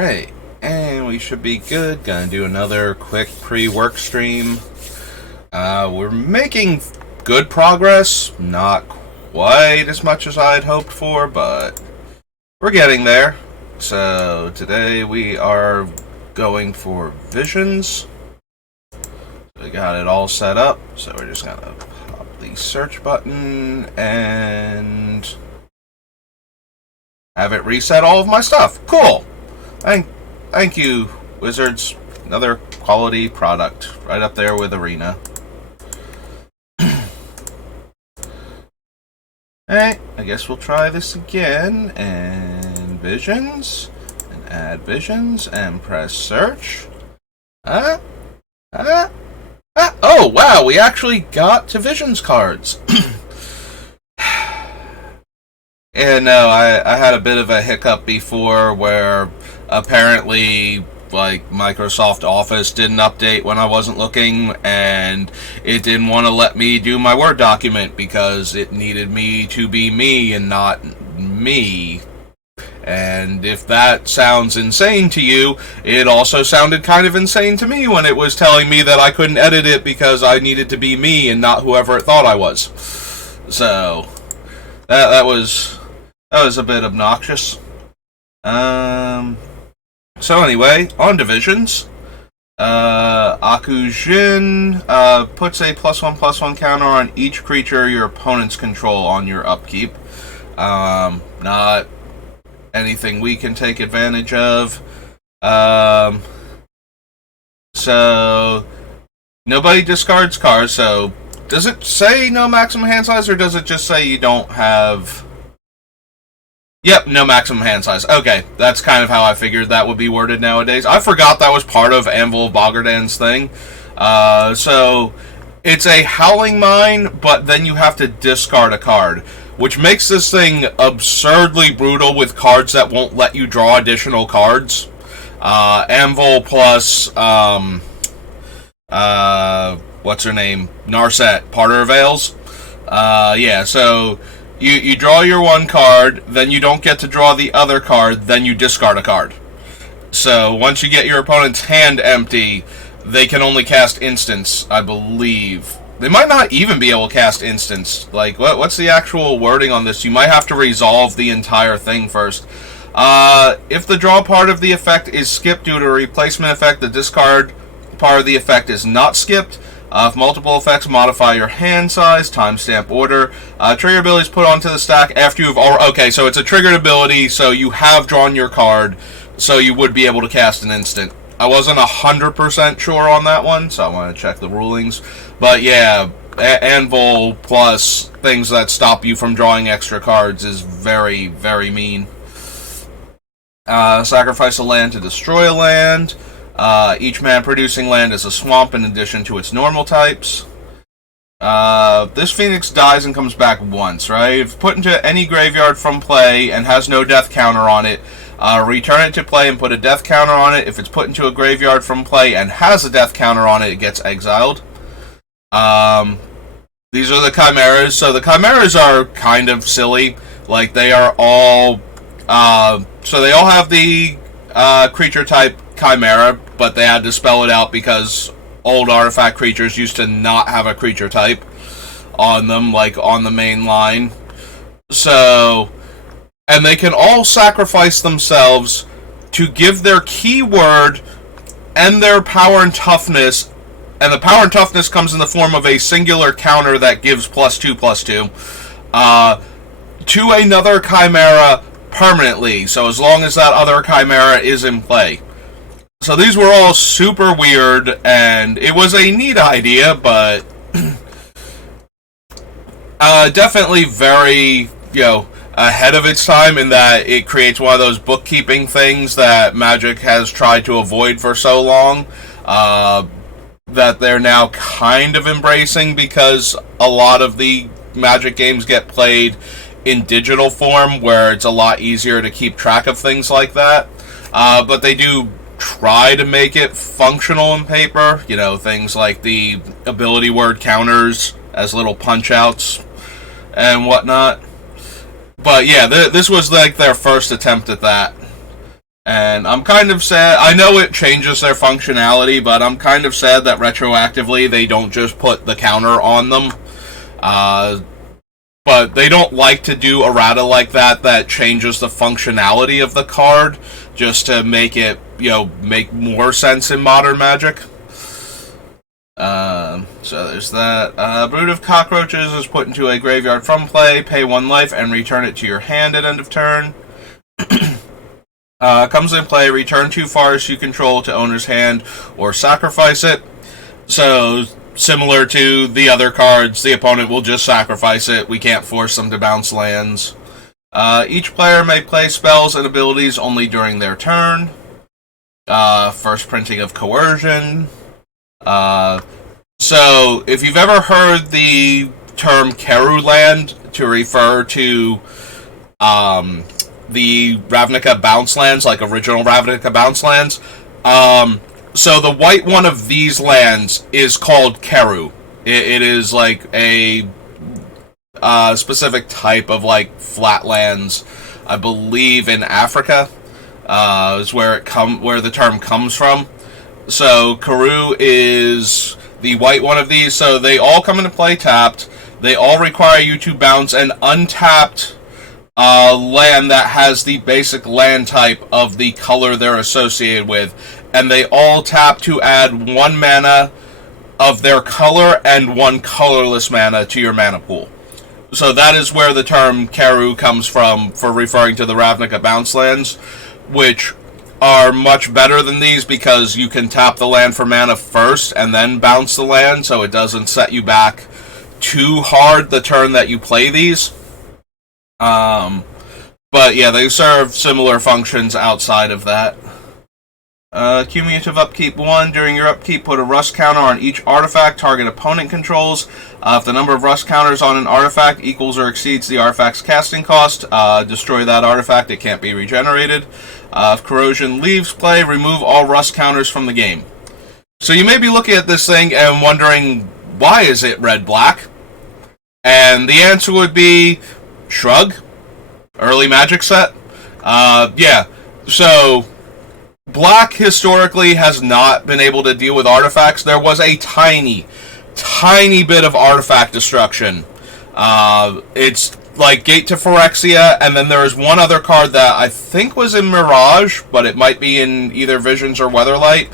Alright, and we should be good. Gonna do another quick pre-work stream. We're making good progress. Not quite as much as I'd hoped for, but we're getting there. So today we are going for visions. We got it all set up, so we're just gonna pop the search button and have it reset all of my stuff. Cool. Thank you, Wizards. Another quality product right up there with Arena. Alright, I guess we'll try this again. And visions. And add visions. And press search. Oh, wow, we actually got to visions cards. And no, I had a bit of a hiccup before where apparently, like, Microsoft Office didn't update when I wasn't looking, and it didn't want to let me do my Word document because it needed me to be me and not me. And if that sounds insane to you, it also sounded kind of insane to me when it was telling me that I couldn't edit it because I needed to be me and not whoever it thought I was. So, that was a bit obnoxious. So anyway, on divisions. Akujin puts a +1/+1 counter on each creature your opponents control on your upkeep. Not anything we can take advantage of. So nobody discards cards, so does it say no maximum hand size, or does it just say you don't have... Yep, no maximum hand size. Okay, that's kind of how I figured that would be worded nowadays. I forgot that was part of Anvil of Boggardan's thing. So, it's a Howling Mine, but then you have to discard a card, which makes this thing absurdly brutal with cards that won't let you draw additional cards. Anvil plus, what's her name? Narset, Parter Veils. Yeah, so... You draw your one card, then you don't get to draw the other card, then you discard a card. So, once you get your opponent's hand empty, they can only cast instants, I believe. They might not even be able to cast instants. Like, what's the actual wording on this? You might have to resolve the entire thing first. If the draw part of the effect is skipped due to a replacement effect, the discard part of the effect is not skipped. If multiple effects modify your hand size, timestamp order. Trigger abilities put onto the stack after you've already... Okay, so it's a triggered ability, so you have drawn your card, so you would be able to cast an instant. I wasn't 100% sure on that one, so I want to check the rulings. But yeah, Anvil plus things that stop you from drawing extra cards is very, very mean. Sacrifice a land to destroy a land. Each mana-producing land is a swamp in addition to its normal types. This Phoenix dies and comes back once, right? If put into any graveyard from play and has no death counter on it, return it to play and put a death counter on it. If it's put into a graveyard from play and has a death counter on it, it gets exiled. These are the Chimeras. So the Chimeras are kind of silly. Like, they are all... so they all have the creature type Chimera, but they had to spell it out because old artifact creatures used to not have a creature type on them, like on the main line. So, and they can all sacrifice themselves to give their keyword and their power and toughness, and the power and toughness comes in the form of a singular counter that gives +2/+2 to another Chimera permanently, so as long as that other Chimera is in play. So these were all super weird, and it was a neat idea, but definitely very, ahead of its time in that it creates one of those bookkeeping things that Magic has tried to avoid for so long, that they're now kind of embracing because a lot of the Magic games get played in digital form, where it's a lot easier to keep track of things like that. But they do try to make it functional in paper, things like the ability word counters as little punch outs and whatnot. But yeah, this was like their first attempt at that. And I'm kind of sad. I know it changes their functionality, but I'm kind of sad that retroactively they don't just put the counter on them. But they don't like to do errata like that changes the functionality of the card just to make it, make more sense in Modern Magic. So there's that. Brood of Cockroaches is put into a graveyard from play, pay 1 life, and return it to your hand at end of turn. Comes in play, return 2 forests you control to owner's hand, or sacrifice it. So, similar to the other cards, the opponent will just sacrifice it. We can't force them to bounce lands. Each player may play spells and abilities only during their turn. First printing of Coercion. So, if you've ever heard the term Keru land to refer to the Ravnica bounce lands, like original Ravnica bounce lands, so the white one of these lands is called Keru. It is like a specific type of like flatlands, I believe in Africa, is where the term comes from. So Keru is the white one of these. So they all come into play tapped. They all require you to bounce an untapped land that has the basic land type of the color they're associated with, and they all tap to add 1 mana of their color and 1 colorless mana to your mana pool. So that is where the term Keru comes from for referring to the Ravnica bounce lands, which are much better than these because you can tap the land for mana first and then bounce the land, so it doesn't set you back too hard the turn that you play these. But yeah, they serve similar functions outside of that. Cumulative Upkeep 1. During your upkeep, put a rust counter on each artifact target opponent controls. If the number of rust counters on an artifact equals or exceeds the artifact's casting cost, destroy that artifact. It can't be regenerated. If Corrosion leaves play, remove all rust counters from the game. So you may be looking at this thing and wondering, why is it red-black? And the answer would be, shrug. Early Magic set. Yeah. So, black historically has not been able to deal with artifacts. There was a tiny bit of artifact destruction. It's like Gate to Phyrexia, and then there is one other card that I think was in Mirage, but it might be in either Visions or Weatherlight,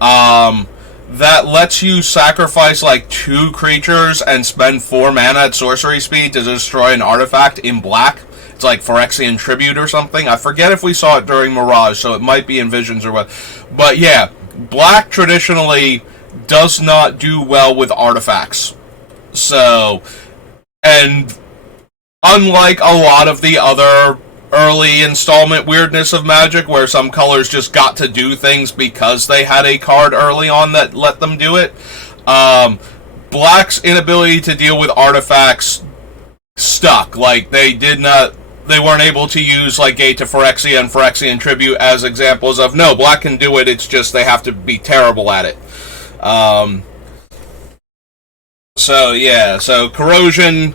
that lets you sacrifice like 2 creatures and spend 4 mana at sorcery speed to destroy an artifact in black. It's like Phyrexian Tribute or something. I forget if we saw it during Mirage, so it might be in Visions or what. But yeah, black traditionally does not do well with artifacts. So, and unlike a lot of the other early installment weirdness of Magic, where some colors just got to do things because they had a card early on that let them do it, black's inability to deal with artifacts stuck. Like, they weren't able to use like Gate to Phyrexia and Phyrexian Tribute as examples of, no, black can do it, it's just they have to be terrible at it. So yeah, so Corrosion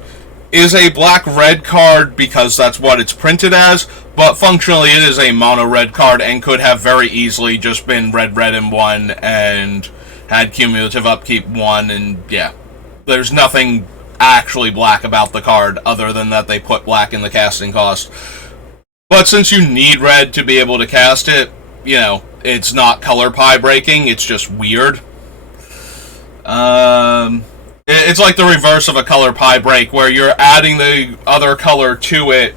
is a black-red card because that's what it's printed as, but functionally it is a mono-red card and could have very easily just been red and 1 and had Cumulative Upkeep 1, and yeah, there's nothing actually black about the card other than that they put black in the casting cost. But since you need red to be able to cast it, it's not color pie breaking, it's just weird. It's like the reverse of a color pie break, where you're adding the other color to it,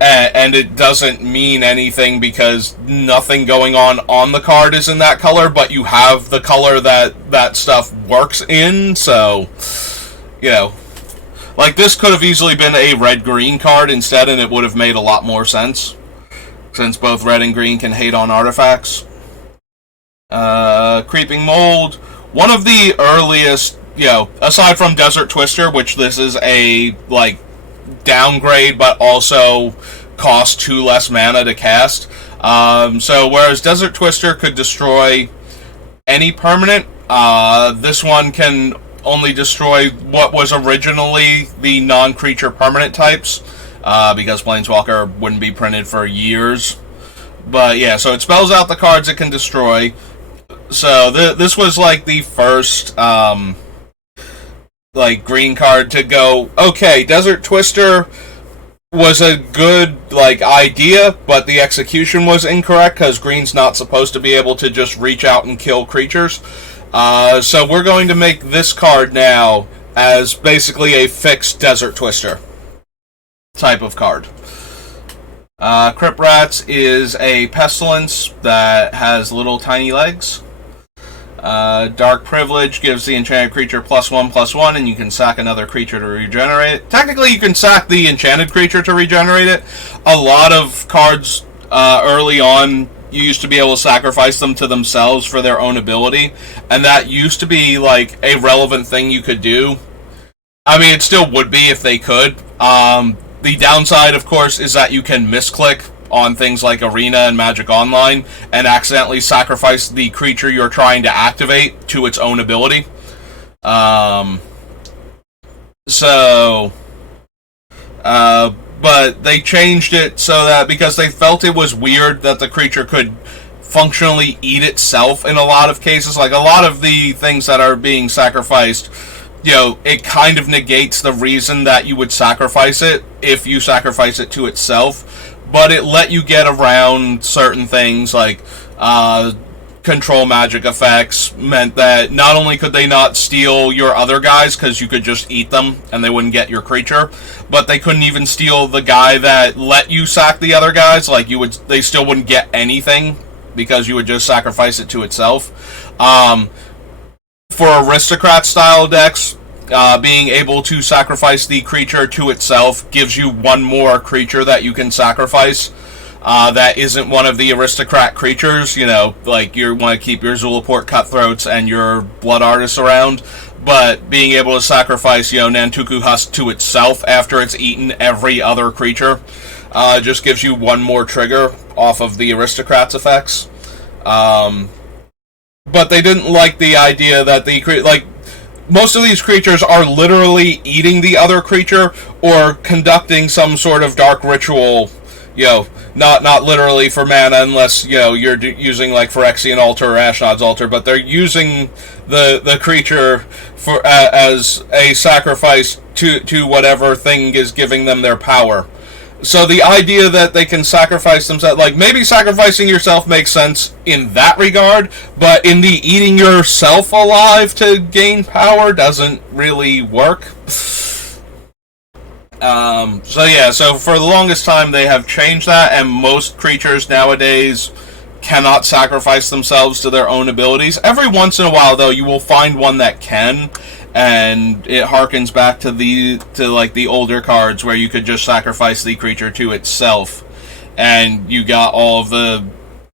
and it doesn't mean anything because nothing going on the card is in that color, but you have the color that stuff works in, so, like, this could have easily been a red-green card instead, and it would have made a lot more sense, since both red and green can hate on artifacts. Creeping Mold. One of the earliest, aside from Desert Twister, which this is a, like, downgrade, but also costs 2 less mana to cast. So, whereas Desert Twister could destroy any permanent, this one can only destroy what was originally the non-creature permanent types, because Planeswalker wouldn't be printed for years. But yeah, so it spells out the cards it can destroy. So this was like the first like green card to go, okay, Desert Twister was a good like idea, but the execution was incorrect because green's not supposed to be able to just reach out and kill creatures. So we're going to make this card now as basically a fixed Desert Twister type of card. Crypt Rats is a pestilence that has little tiny legs. Dark Privilege gives the enchanted creature +1/+1, and you can sack another creature to regenerate it. Technically, you can sack the enchanted creature to regenerate it. A lot of cards early on, you used to be able to sacrifice them to themselves for their own ability, and that used to be like a relevant thing you could do. I mean, it still would be if they could. The downside, of course, is that you can misclick on things like Arena and Magic Online and accidentally sacrifice the creature you're trying to activate to its own ability. But they changed it so that because they felt it was weird that the creature could functionally eat itself in a lot of cases. Like a lot of the things that are being sacrificed, you know, it kind of negates the reason that you would sacrifice it if you sacrifice it to itself, but it let you get around certain things like control magic effects meant that not only could they not steal your other guys because you could just eat them and they wouldn't get your creature, but they couldn't even steal the guy that let you sack the other guys. Like they still wouldn't get anything because you would just sacrifice it to itself. For aristocrat style decks, being able to sacrifice the creature to itself gives you one more creature that you can sacrifice that isn't one of the aristocrat creatures. You know, like you want to keep your Zulaport Cutthroats and your Blood Artists around, but being able to sacrifice, you know, Nantuku Husk to itself after it's eaten every other creature just gives you one more trigger off of the aristocrats effects. But they didn't like the idea that most of these creatures are literally eating the other creature or conducting some sort of dark ritual, you know, not literally for mana unless, you know, you're using like Phyrexian Altar or Ashnod's Altar, but they're using the creature for as a sacrifice to whatever thing is giving them their power. So the idea that they can sacrifice themselves, like maybe sacrificing yourself makes sense in that regard, but in the eating yourself alive to gain power doesn't really work. So for the longest time they have changed that, and most creatures nowadays cannot sacrifice themselves to their own abilities. Every once in a while, though, you will find one that can, and it harkens back to the older cards where you could just sacrifice the creature to itself, and you got all of the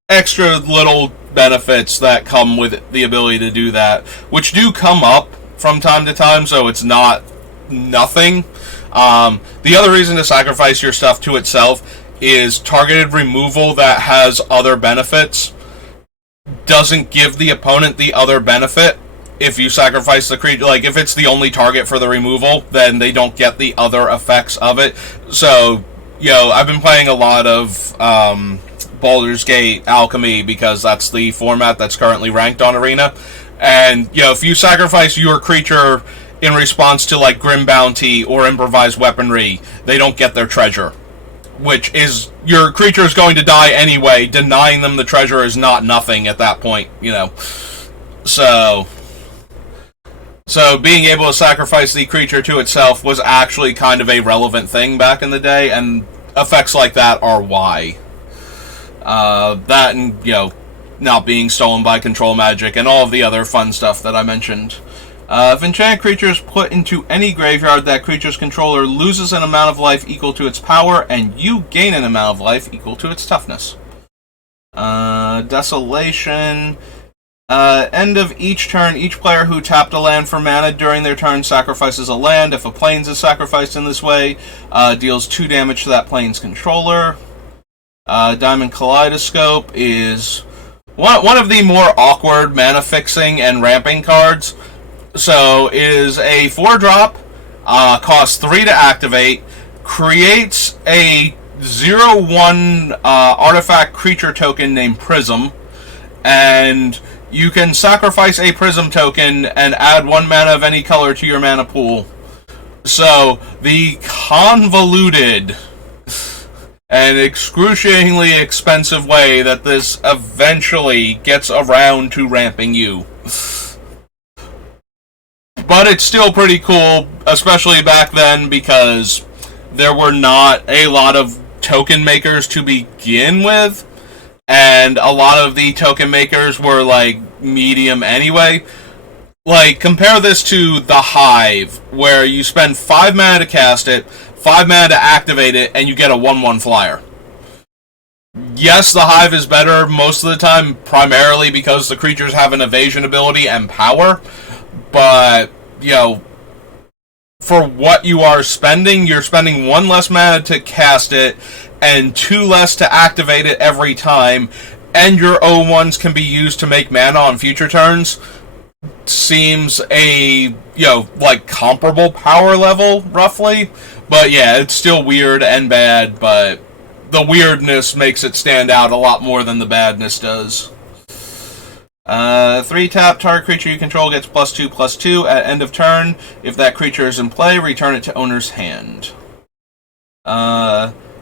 extra little benefits that come with the ability to do that, which do come up from time to time, so it's not nothing. The other reason to sacrifice your stuff to itself is targeted removal that has other benefits doesn't give the opponent the other benefit. If you sacrifice the creature, like if it's the only target for the removal, then they don't get the other effects of it. So, you know, I've been playing a lot of Baldur's Gate Alchemy because that's the format that's currently ranked on Arena. And, you know, if you sacrifice your creature in response to like Grim Bounty or Improvised Weaponry, they don't get their treasure, which is, your creature is going to die anyway. Denying them the treasure is not nothing at that point, you know. So being able to sacrifice the creature to itself was actually kind of a relevant thing back in the day, and effects like that are why. That and, you know, not being stolen by control magic and all of the other fun stuff that I mentioned. If enchanted creature is put into any graveyard, that creature's controller loses an amount of life equal to its power, and you gain an amount of life equal to its toughness. Desolation. End of each turn, each player who tapped a land for mana during their turn sacrifices a land. If a plains is sacrificed in this way, deals 2 damage to that plains controller. Diamond Kaleidoscope is one of the more awkward mana fixing and ramping cards. So is a 4-drop, costs 3 to activate, creates a 0/1 artifact creature token named Prism, and you can sacrifice a Prism token and add 1 mana of any color to your mana pool. So, the convoluted and excruciatingly expensive way that this eventually gets around to ramping you. But it's still pretty cool, especially back then, because there were not a lot of token makers to begin with, and a lot of the token makers were, like, medium anyway. Like, compare this to the Hive, where you spend 5 mana to cast it, 5 mana to activate it, and you get a 1/1 flyer. Yes, the Hive is better most of the time, primarily because the creatures have an evasion ability and power, but, you know, for what you are spending, you're spending 1 less mana to cast it, and 2 less to activate it every time, and your O1s can be used to make mana on future turns. Seems a, like, comparable power level, roughly. But yeah, it's still weird and bad, but the weirdness makes it stand out a lot more than the badness does. 3-tap, target creature you control gets +2/+2 at end of turn. If that creature is in play, return it to owner's hand.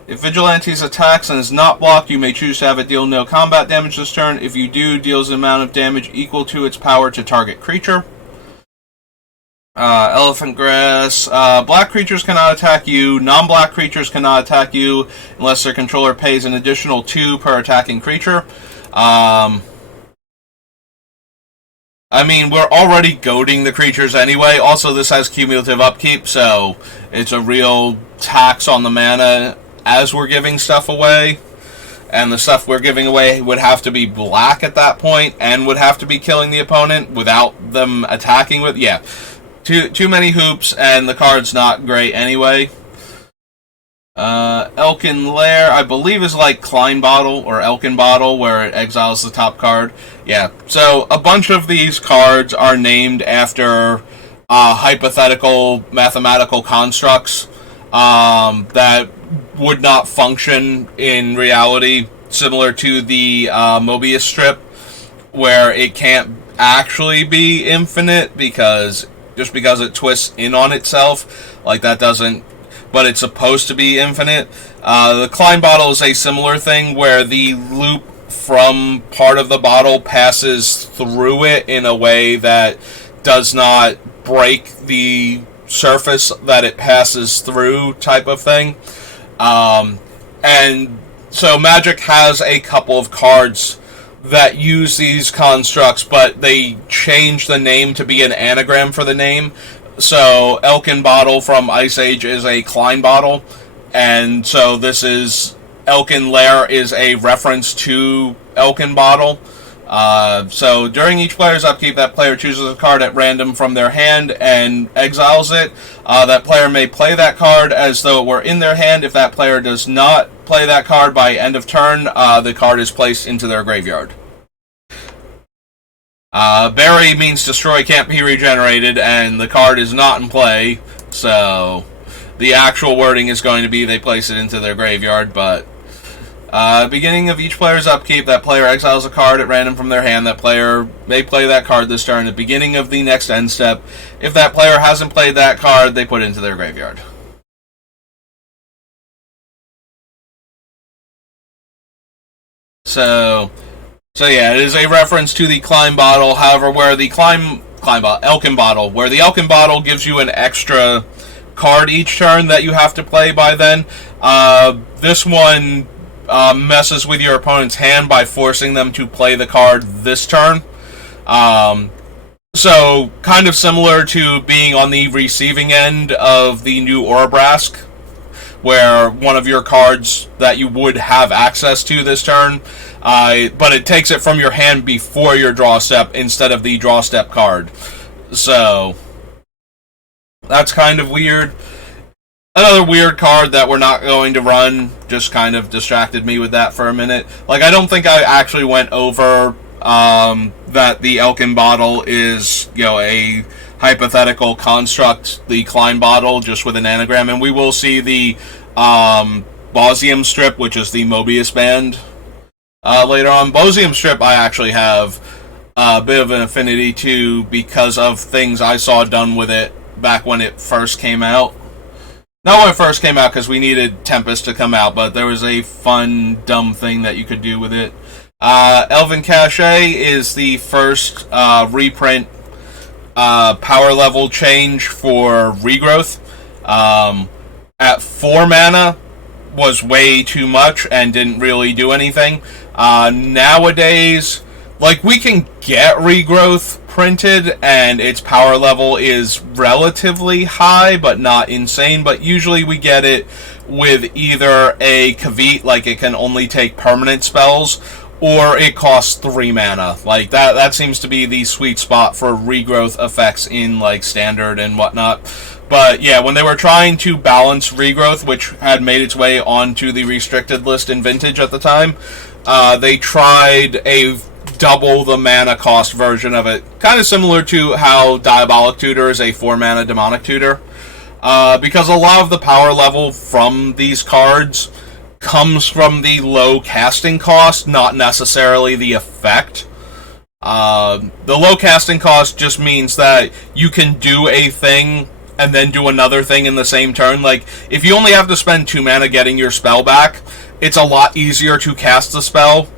If Vigilantes attacks and is not blocked, you may choose to have it deal no combat damage this turn. If you do, deals an amount of damage equal to its power to target creature. Elephant Grass. Black creatures cannot attack you. Non-black creatures cannot attack you unless their controller pays an additional 2 per attacking creature. I mean, we're already goading the creatures anyway. Also, this has cumulative upkeep, so it's a real tax on the mana as we're giving stuff away. And the stuff we're giving away would have to be black at that point, and would have to be killing the opponent without them attacking with... Yeah, too many hoops, and the card's not great anyway. Elkin Lair, I believe, is like Klein Bottle or Elkin Bottle, where it exiles the top card. Yeah, so a bunch of these cards are named after hypothetical mathematical constructs that would not function in reality, similar to the Mobius strip, where it can't actually be infinite because it twists in on itself, like that doesn't, but it's supposed to be infinite. The Klein Bottle is a similar thing, where the loop from part of the bottle passes through it in a way that does not break the surface that it passes through, type of thing. And so Magic has a couple of cards that use these constructs, but they change the name to be an anagram for the name. So Elkin Bottle from Ice Age is a Klein Bottle, and so this is Elkin Lair is a reference to Elkin Bottle. So during each player's upkeep, that player chooses a card at random from their hand and exiles it. That player may play that card as though it were in their hand. If that player does not play that card by end of turn, the card is placed into their graveyard. Bury means destroy can't be regenerated, and the card is not in play, so the actual wording is going to be they place it into their graveyard, but beginning of each player's upkeep, that player exiles a card at random from their hand. That player may play that card this turn. At the beginning of the next end step, if that player hasn't played that card, they put it into their graveyard. So yeah, it is a reference to the Klein Bottle. However, where the Elkin Bottle, where the Elkin Bottle gives you an extra card each turn that you have to play by then, this one messes with your opponent's hand by forcing them to play the card this turn. So, kind of similar to being on the receiving end of the new Orabrask, where one of your cards that you would have access to this turn, but it takes it from your hand before your draw step instead of the draw step card. So, that's kind of weird. Another weird card that we're not going to run just kind of distracted me with that for a minute. Like, I don't think I actually went over that the Elkin Bottle is, a hypothetical construct, the Klein Bottle, just with an anagram, and we will see the Bosium Strip, which is the Mobius Band. Later on, Bosium Strip I actually have a bit of an affinity to because of things I saw done with it back when it first came out. Not when it first came out, because we needed Tempest to come out, but there was a fun, dumb thing that you could do with it. Elven Cachet is the first reprint power level change for Regrowth. At 4 mana was way too much and didn't really do anything. Nowadays, like, we can get Regrowth printed and its power level is relatively high but not insane, but usually we get it with either a Kavit, like it can only take permanent spells, or it costs 3 mana. Like, that seems to be the sweet spot for Regrowth effects in, like, Standard and whatnot. But yeah, when they were trying to balance Regrowth, which had made its way onto the restricted list in Vintage at the time, they tried a double the mana cost version of it. Kind of similar to how Diabolic Tutor is a 4 mana Demonic Tutor. Because a lot of the power level from these cards comes from the low casting cost, not necessarily the effect. The low casting cost just means that you can do a thing and then do another thing in the same turn. Like, if you only have to spend 2 mana getting your spell back, it's a lot easier to cast the spell.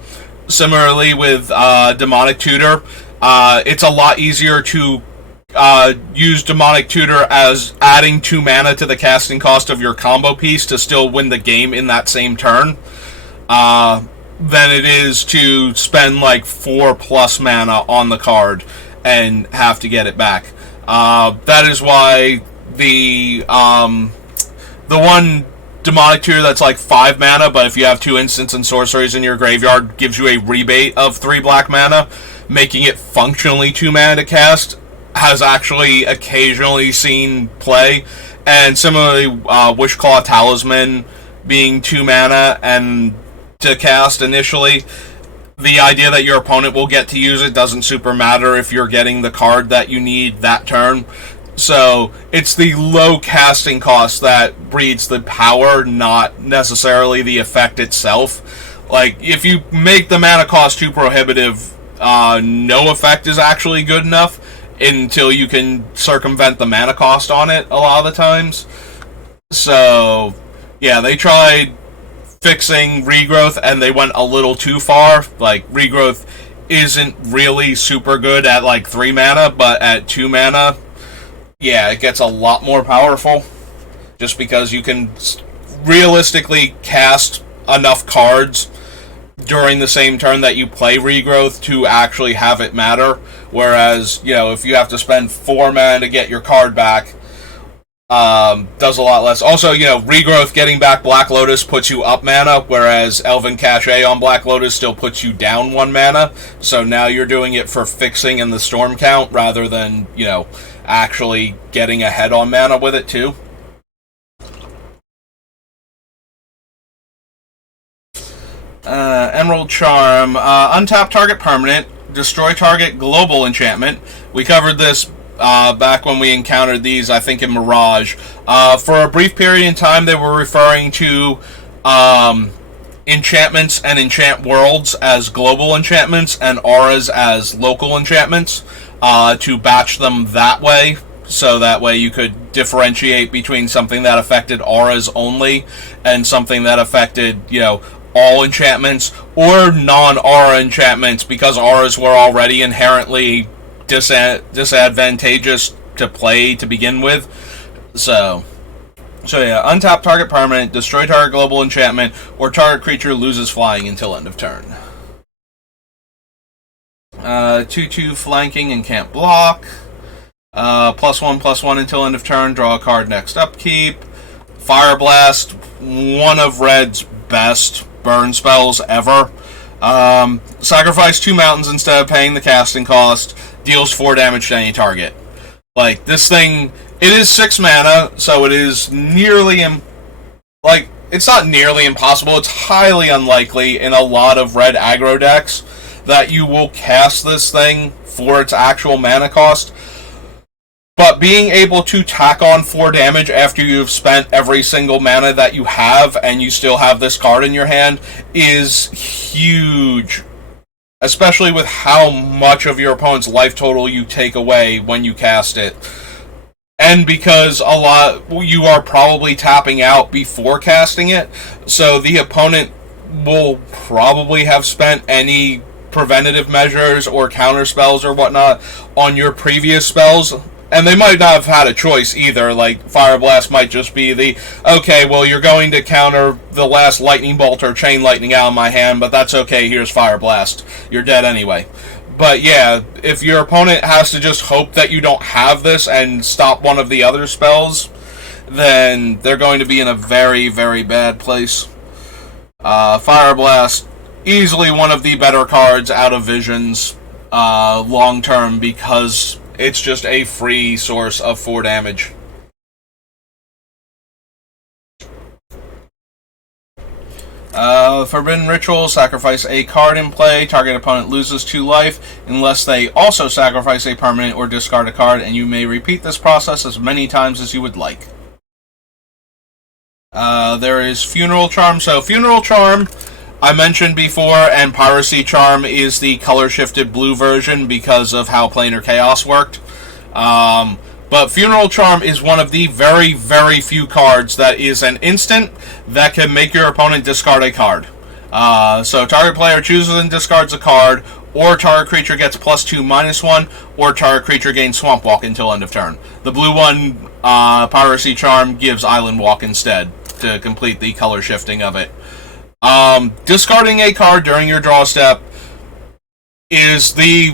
Similarly with Demonic Tutor, it's a lot easier to use Demonic Tutor as adding 2 mana to the casting cost of your combo piece to still win the game in that same turn, than it is to spend like 4+ mana on the card and have to get it back. That is why the one Demonic Tutor that's like 5 mana, but if you have 2 instants and sorceries in your graveyard, gives you a rebate of 3 black mana, making it functionally 2 mana to cast, has actually occasionally seen play. And similarly, Wishclaw Talisman being 2 mana and to cast initially, the idea that your opponent will get to use it doesn't super matter if you're getting the card that you need that turn. So it's the low casting cost that breeds the power, not necessarily the effect itself. Like, if you make the mana cost too prohibitive, no effect is actually good enough until you can circumvent the mana cost on it a lot of the times. So, yeah, they tried fixing Regrowth and they went a little too far. Like, Regrowth isn't really super good at like 3 mana, but at 2 mana, yeah, it gets a lot more powerful. Just because you can realistically cast enough cards during the same turn that you play Regrowth to actually have it matter. Whereas, you know, if you have to spend 4 mana to get your card back, does a lot less. Also, you know, Regrowth getting back Black Lotus puts you up mana, whereas Elven Cachet on Black Lotus still puts you down 1 mana. So now you're doing it for fixing in the storm count rather than, you know, actually getting ahead on mana with it too. Emerald Charm. Untap target permanent. Destroy target global enchantment. We covered this back when we encountered these, I think, in Mirage. For a brief period in time, they were referring to enchantments and enchant worlds as global enchantments and auras as local enchantments, to batch them that way. So that way you could differentiate between something that affected auras only and something that affected, you know, all enchantments or non-aura enchantments, because auras were already inherently disadvantageous to play to begin with. So yeah, untap target permanent, destroy target global enchantment, or target creature loses flying until end of turn. 2/2 flanking and can't block. +1/+1 until end of turn, draw a card next upkeep. Fire Blast, one of Red's best burn spells ever. Sacrifice 2 mountains instead of paying the casting cost, deals 4 damage to any target. Like, this thing, it is 6 mana, so it is nearly, it's not nearly impossible, it's highly unlikely in a lot of red aggro decks that you will cast this thing for its actual mana cost. But being able to tack on 4 damage after you've spent every single mana that you have and you still have this card in your hand is huge. Especially with how much of your opponent's life total you take away when you cast it. And because you are probably tapping out before casting it, so the opponent will probably have spent any preventative measures or counter spells or whatnot on your previous spells. And they might not have had a choice either. Like, Fire Blast might just be okay, well, you're going to counter the last Lightning Bolt or Chain Lightning out of my hand, but that's okay, here's Fire Blast. You're dead anyway. But yeah, if your opponent has to just hope that you don't have this and stop one of the other spells, then they're going to be in a very, very bad place. Fire Blast, easily one of the better cards out of Visions long term, because it's just a free source of 4 damage. Forbidden Ritual, sacrifice a card in play. Target opponent loses 2 life unless they also sacrifice a permanent or discard a card, and you may repeat this process as many times as you would like. There is Funeral Charm. So Funeral Charm, I mentioned before, and Piracy Charm is the color-shifted blue version because of how Planar Chaos worked. But Funeral Charm is one of the very, very few cards that is an instant that can make your opponent discard a card. So target player chooses and discards a card, or target creature gets +2/-1, or target creature gains Swamp Walk until end of turn. The blue one, Piracy Charm, gives Island Walk instead to complete the color shifting of it. Discarding a card during your draw step is they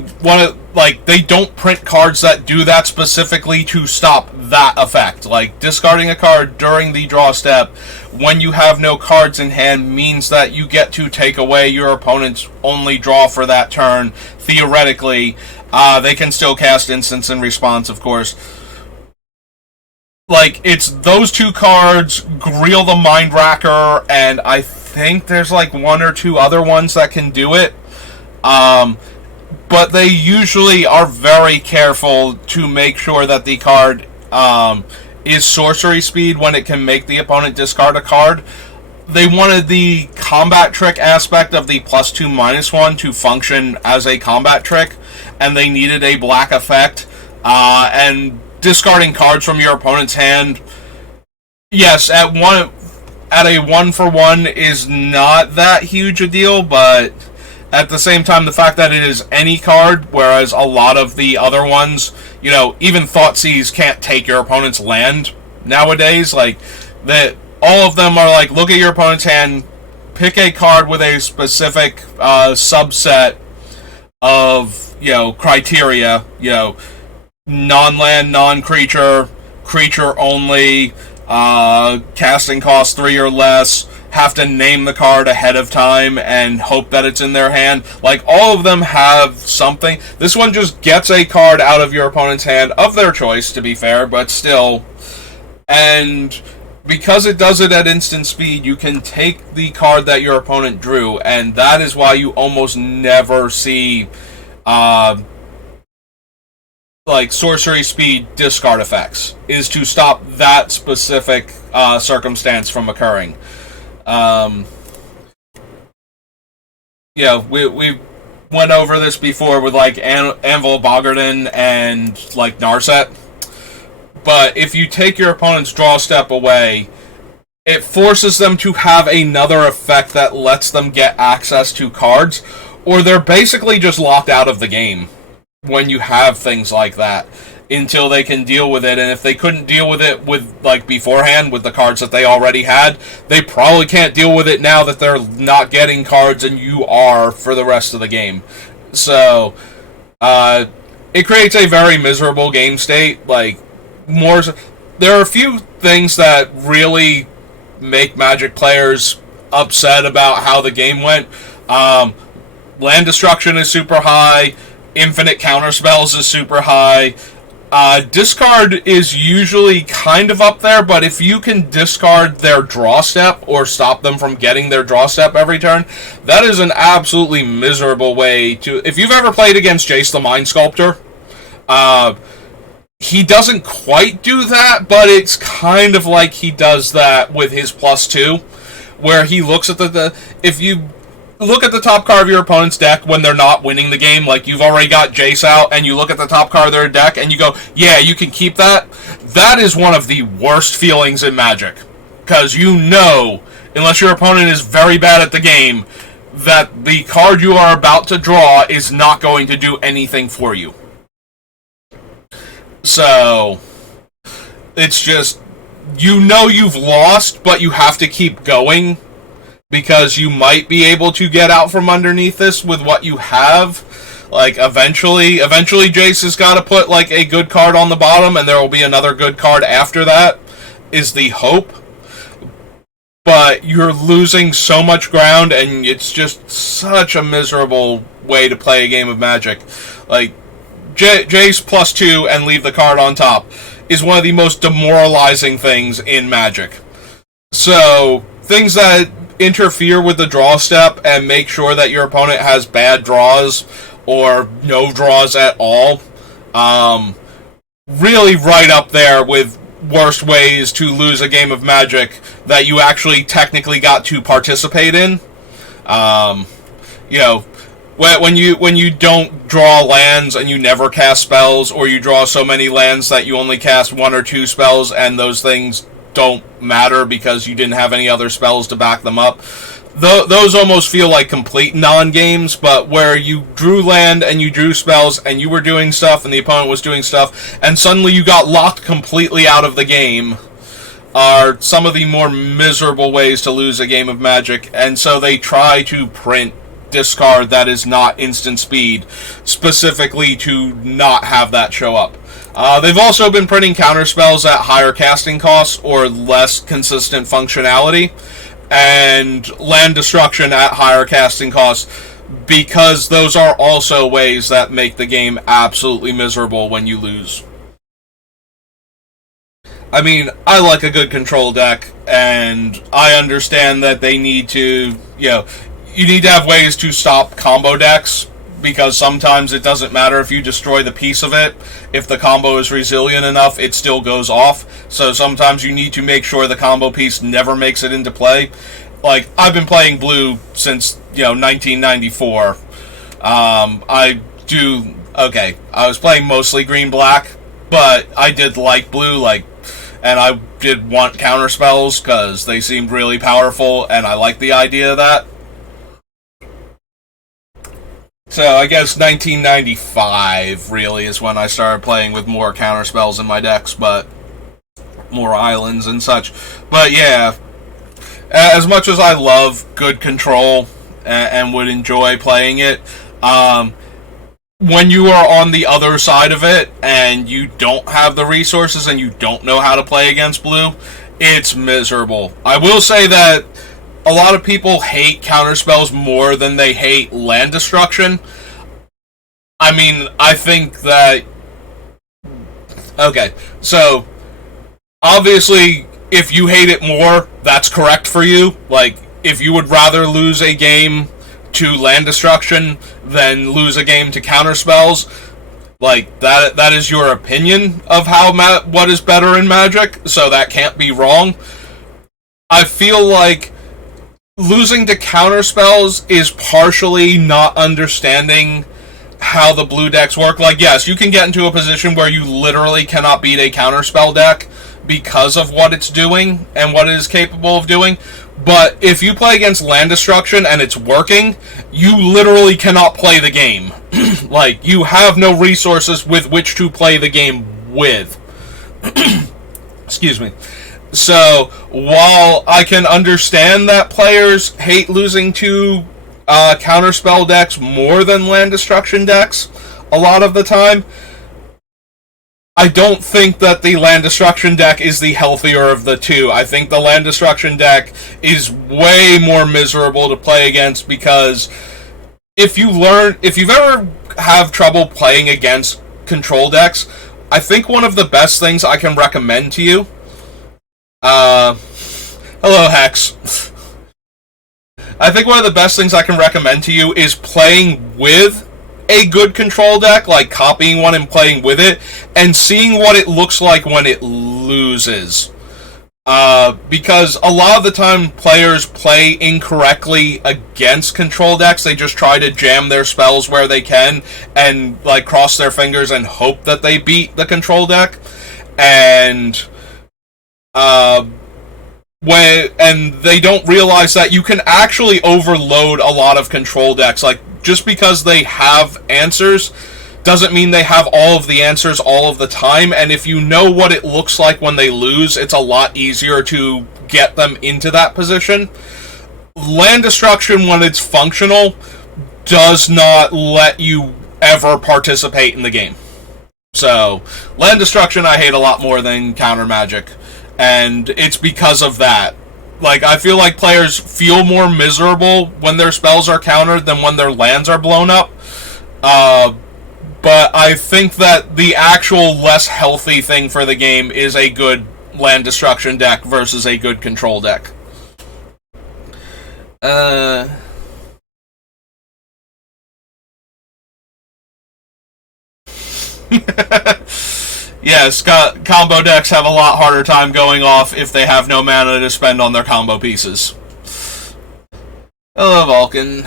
don't print cards that do that specifically to stop that effect. Like, discarding a card during the draw step when you have no cards in hand means that you get to take away your opponent's only draw for that turn. Theoretically, they can still cast instants in response, of course. Like, it's those 2 cards, Greel the Mind Racker, and I think there's like 1 or 2 other ones that can do it. But they usually are very careful to make sure that the card is sorcery speed when it can make the opponent discard a card. They wanted the combat trick aspect of the +2/-1 to function as a combat trick, and they needed a black effect. And discarding cards from your opponent's hand, yes, at a 1-for-1 is not that huge a deal, but at the same time, the fact that it is any card, whereas a lot of the other ones, even Thoughtseize can't take your opponent's land nowadays. Like, that, all of them are like, look at your opponent's hand, pick a card with a specific subset of, criteria, non-land, non-creature, creature only, casting cost 3 or less, have to name the card ahead of time and hope that it's in their hand. Like, all of them have something. This one just gets a card out of your opponent's hand, of their choice, to be fair, but still. And because it does it at instant speed, you can take the card that your opponent drew, and that is why you almost never see sorcery speed discard effects, is to stop that specific circumstance from occurring. We went over this before with Anvil Bogarden and Narset. But if you take your opponent's draw step away, it forces them to have another effect that lets them get access to cards, or they're basically just locked out of the game when you have things like that, until they can deal with it. And if they couldn't deal with it beforehand with the cards that they already had, they probably can't deal with it now that they're not getting cards and you are for the rest of the game. So it creates a very miserable game state. There are a few things that really make Magic players upset about how the game went. Land destruction is super high. Infinite counterspells is super high. Discard is usually kind of up there, but if you can discard their draw step or stop them from getting their draw step every turn, that is an absolutely miserable way to... If you've ever played against Jace the Mind Sculptor, he doesn't quite do that, but it's kind of like he does that with his +2, where he looks at if you look at the top card of your opponent's deck when they're not winning the game, like you've already got Jace out, and you look at the top card of their deck, and you go, yeah, you can keep that. That is one of the worst feelings in Magic. Because you know, unless your opponent is very bad at the game, that the card you are about to draw is not going to do anything for you. So, it's just, you know you've lost, but you have to keep going, because you might be able to get out from underneath this with what you have. Like, eventually Jace has got to put, like, a good card on the bottom, and there will be another good card after that, is the hope. But you're losing so much ground, and it's just such a miserable way to play a game of Magic. Like, Jace +2 and leave the card on top is one of the most demoralizing things in Magic. So, things that interfere with the draw step and make sure that your opponent has bad draws or no draws at all, really right up there with worst ways to lose a game of Magic that you actually technically got to participate in. You know, when you don't draw lands and you never cast spells, or you draw so many lands that you only cast 1 or 2 spells and those things don't matter because you didn't have any other spells to back them up. Those almost feel like complete non-games, but where you drew land and you drew spells and you were doing stuff and the opponent was doing stuff and suddenly you got locked completely out of the game are some of the more miserable ways to lose a game of Magic. And so they try to print discard that is not instant speed, specifically to not have that show up. They've also been printing counterspells at higher casting costs or less consistent functionality, and land destruction at higher casting costs, because those are also ways that make the game absolutely miserable when you lose. I mean, I like a good control deck, and I understand that they need to, you need to have ways to stop combo decks, because sometimes it doesn't matter if you destroy the piece of it. If the combo is resilient enough, it still goes off. So sometimes you need to make sure the combo piece never makes it into play. Like, I've been playing blue since, 1994. I was playing mostly green-black, but I did like blue, and I did want counterspells, because they seemed really powerful, and I liked the idea of that. So I guess 1995 really is when I started playing with more counterspells in my decks, but more islands and such. But yeah, as much as I love good control and would enjoy playing it, when you are on the other side of it and you don't have the resources and you don't know how to play against blue, it's miserable. I will say that a lot of people hate counterspells more than they hate land destruction. I mean, I think that... Okay, so, obviously, if you hate it more, that's correct for you. Like, if you would rather lose a game to land destruction than lose a game to counterspells, like, that is your opinion of what is better in Magic, so that can't be wrong. I feel like losing to counterspells is partially not understanding how the blue decks work. Like, yes, you can get into a position where you literally cannot beat a counterspell deck because of what it's doing and what it is capable of doing. But if you play against land destruction and it's working, you literally cannot play the game. Like, you have no resources with which to play the game with. Excuse me. So, while I can understand that players hate losing to counterspell decks more than land destruction decks a lot of the time, I don't think that the land destruction deck is the healthier of the two. I think the land destruction deck is way more miserable to play against, because if you've ever have trouble playing against control decks, I think one of the best things I can recommend to you... hello, Hex. I think one of the best things I can recommend to you is playing with a good control deck, like copying one and playing with it, and seeing what it looks like when it loses. Because a lot of the time players play incorrectly against control decks. They just try to jam their spells where they can and like cross their fingers and hope that they beat the control deck. And and they don't realize that you can actually overload a lot of control decks. Like, just because they have answers doesn't mean they have all of the answers all of the time, and if you know what it looks like when they lose, it's a lot easier to get them into that position. Land destruction, when it's functional, does not let you ever participate in the game. So, land destruction I hate a lot more than counter magic, and it's because of that. Like, I feel like players feel more miserable when their spells are countered than when their lands are blown up. But I think that the actual less healthy thing for the game is a good land destruction deck versus a good control deck. Yes, combo decks have a lot harder time going off if they have no mana to spend on their combo pieces. Hello, Vulcan.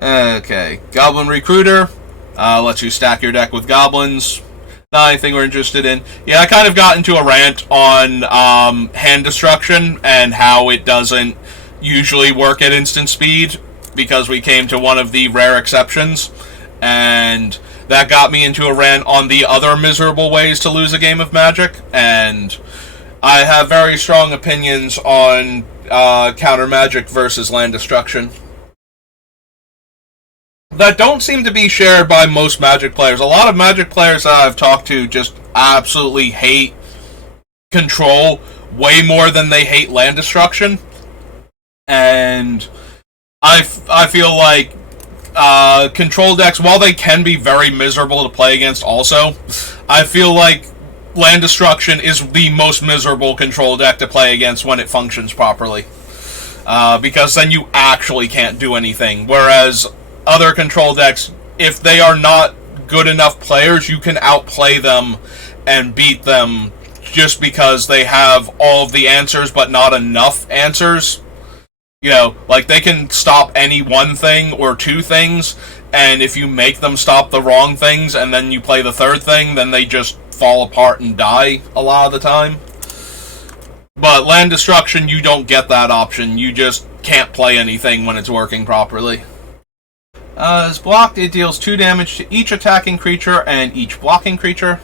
Okay, Goblin Recruiter lets you stack your deck with goblins. Not anything we're interested in. Yeah, I kind of got into a rant on hand destruction and how it doesn't usually work at instant speed because we came to one of the rare exceptions, and that got me into a rant on the other miserable ways to lose a game of Magic, and I have very strong opinions on counter Magic versus land destruction that don't seem to be shared by most Magic players. A lot of Magic players that I've talked to just absolutely hate control way more than they hate land destruction. And I feel like control decks, while they can be very miserable to play against also, I feel like land destruction is the most miserable control deck to play against when it functions properly. Because then you actually can't do anything. Whereas other control decks, if they are not good enough players, you can outplay them and beat them just because they have all of the answers but not enough answers. You know, like they can stop any one thing or two things, and if you make them stop the wrong things and then you play the third thing, then they just fall apart and die a lot of the time. But land destruction, you don't get that option. You just can't play anything when it's working properly. As blocked, it deals 2 damage to each attacking creature and each blocking creature.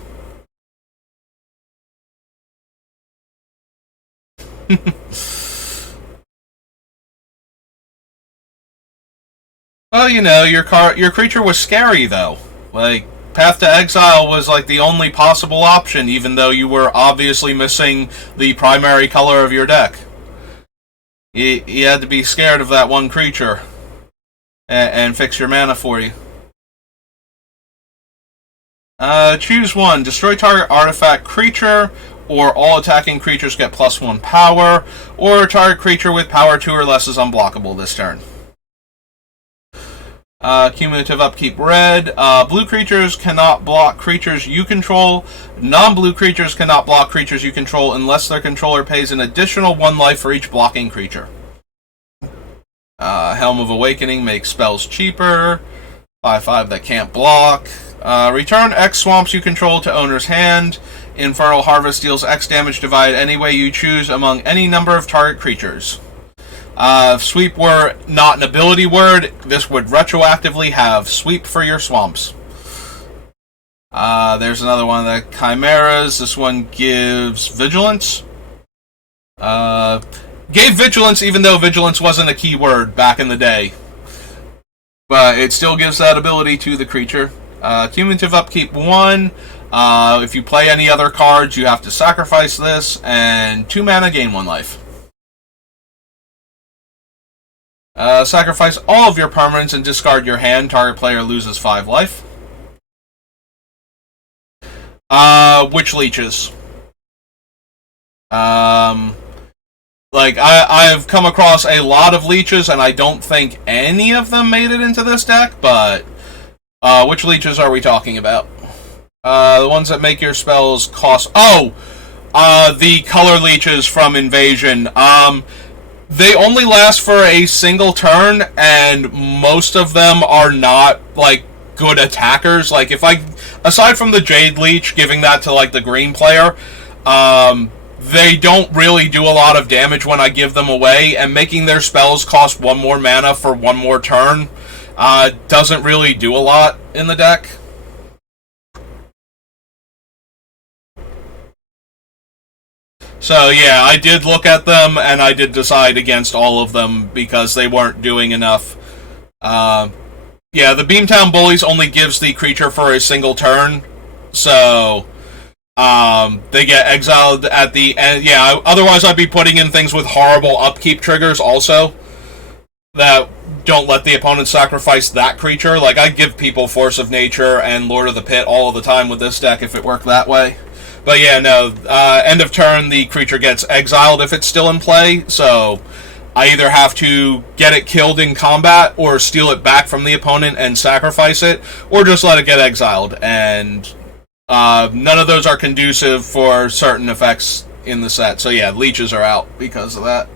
Well, you know, your creature was scary, though. Like, Path to Exile was like the only possible option, even though you were obviously missing the primary color of your deck. You had to be scared of that one creature and fix your mana for you. Choose one. Destroy target artifact creature, or all attacking creatures get +1 power, or target creature with power 2 or less is unblockable this turn. Cumulative Upkeep red. Blue creatures cannot block creatures you control. Non-blue creatures cannot block creatures you control unless their controller pays an additional 1 life for each blocking creature. Helm of Awakening makes spells cheaper. 5/5 that can't block. Return X swamps you control to owner's hand. Infernal Harvest deals X damage divided any way you choose among any number of target creatures. If sweep were not an ability word, this would retroactively have sweep for your swamps. There's another one of the chimeras. This one gives vigilance. Gave vigilance even though vigilance wasn't a keyword back in the day. But it still gives that ability to the creature. Cumulative Upkeep 1. If you play any other cards, you have to sacrifice this, and 2 mana, gain 1 life. Sacrifice all of your permanents and discard your hand. Target player loses 5 life. Witch Leeches. Like, I've come across a lot of leeches, and I don't think any of them made it into this deck, but which leeches are we talking about? The ones that make your spells cost... Oh! The color leeches from Invasion. They only last for a single turn, and most of them are not, like, good attackers. Like, if I... Aside from the Jade Leech, giving that to, like, the green player, they don't really do a lot of damage when I give them away, and making their spells cost one more mana for one more turn doesn't really do a lot in the deck. So yeah, I did look at them, and I did decide against all of them because they weren't doing enough. Yeah, the Beamtown Bullies only gives the creature for a single turn, so they get exiled at the end. Yeah, otherwise I'd be putting in things with horrible upkeep triggers also that don't let the opponent sacrifice that creature. Like, I give people Force of Nature and Lord of the Pit all of the time with this deck if it worked that way. But yeah, no, end of turn, the creature gets exiled if it's still in play, so I either have to get it killed in combat, or steal it back from the opponent and sacrifice it, or just let it get exiled, and none of those are conducive for certain effects in the set. So yeah, leeches are out because of that.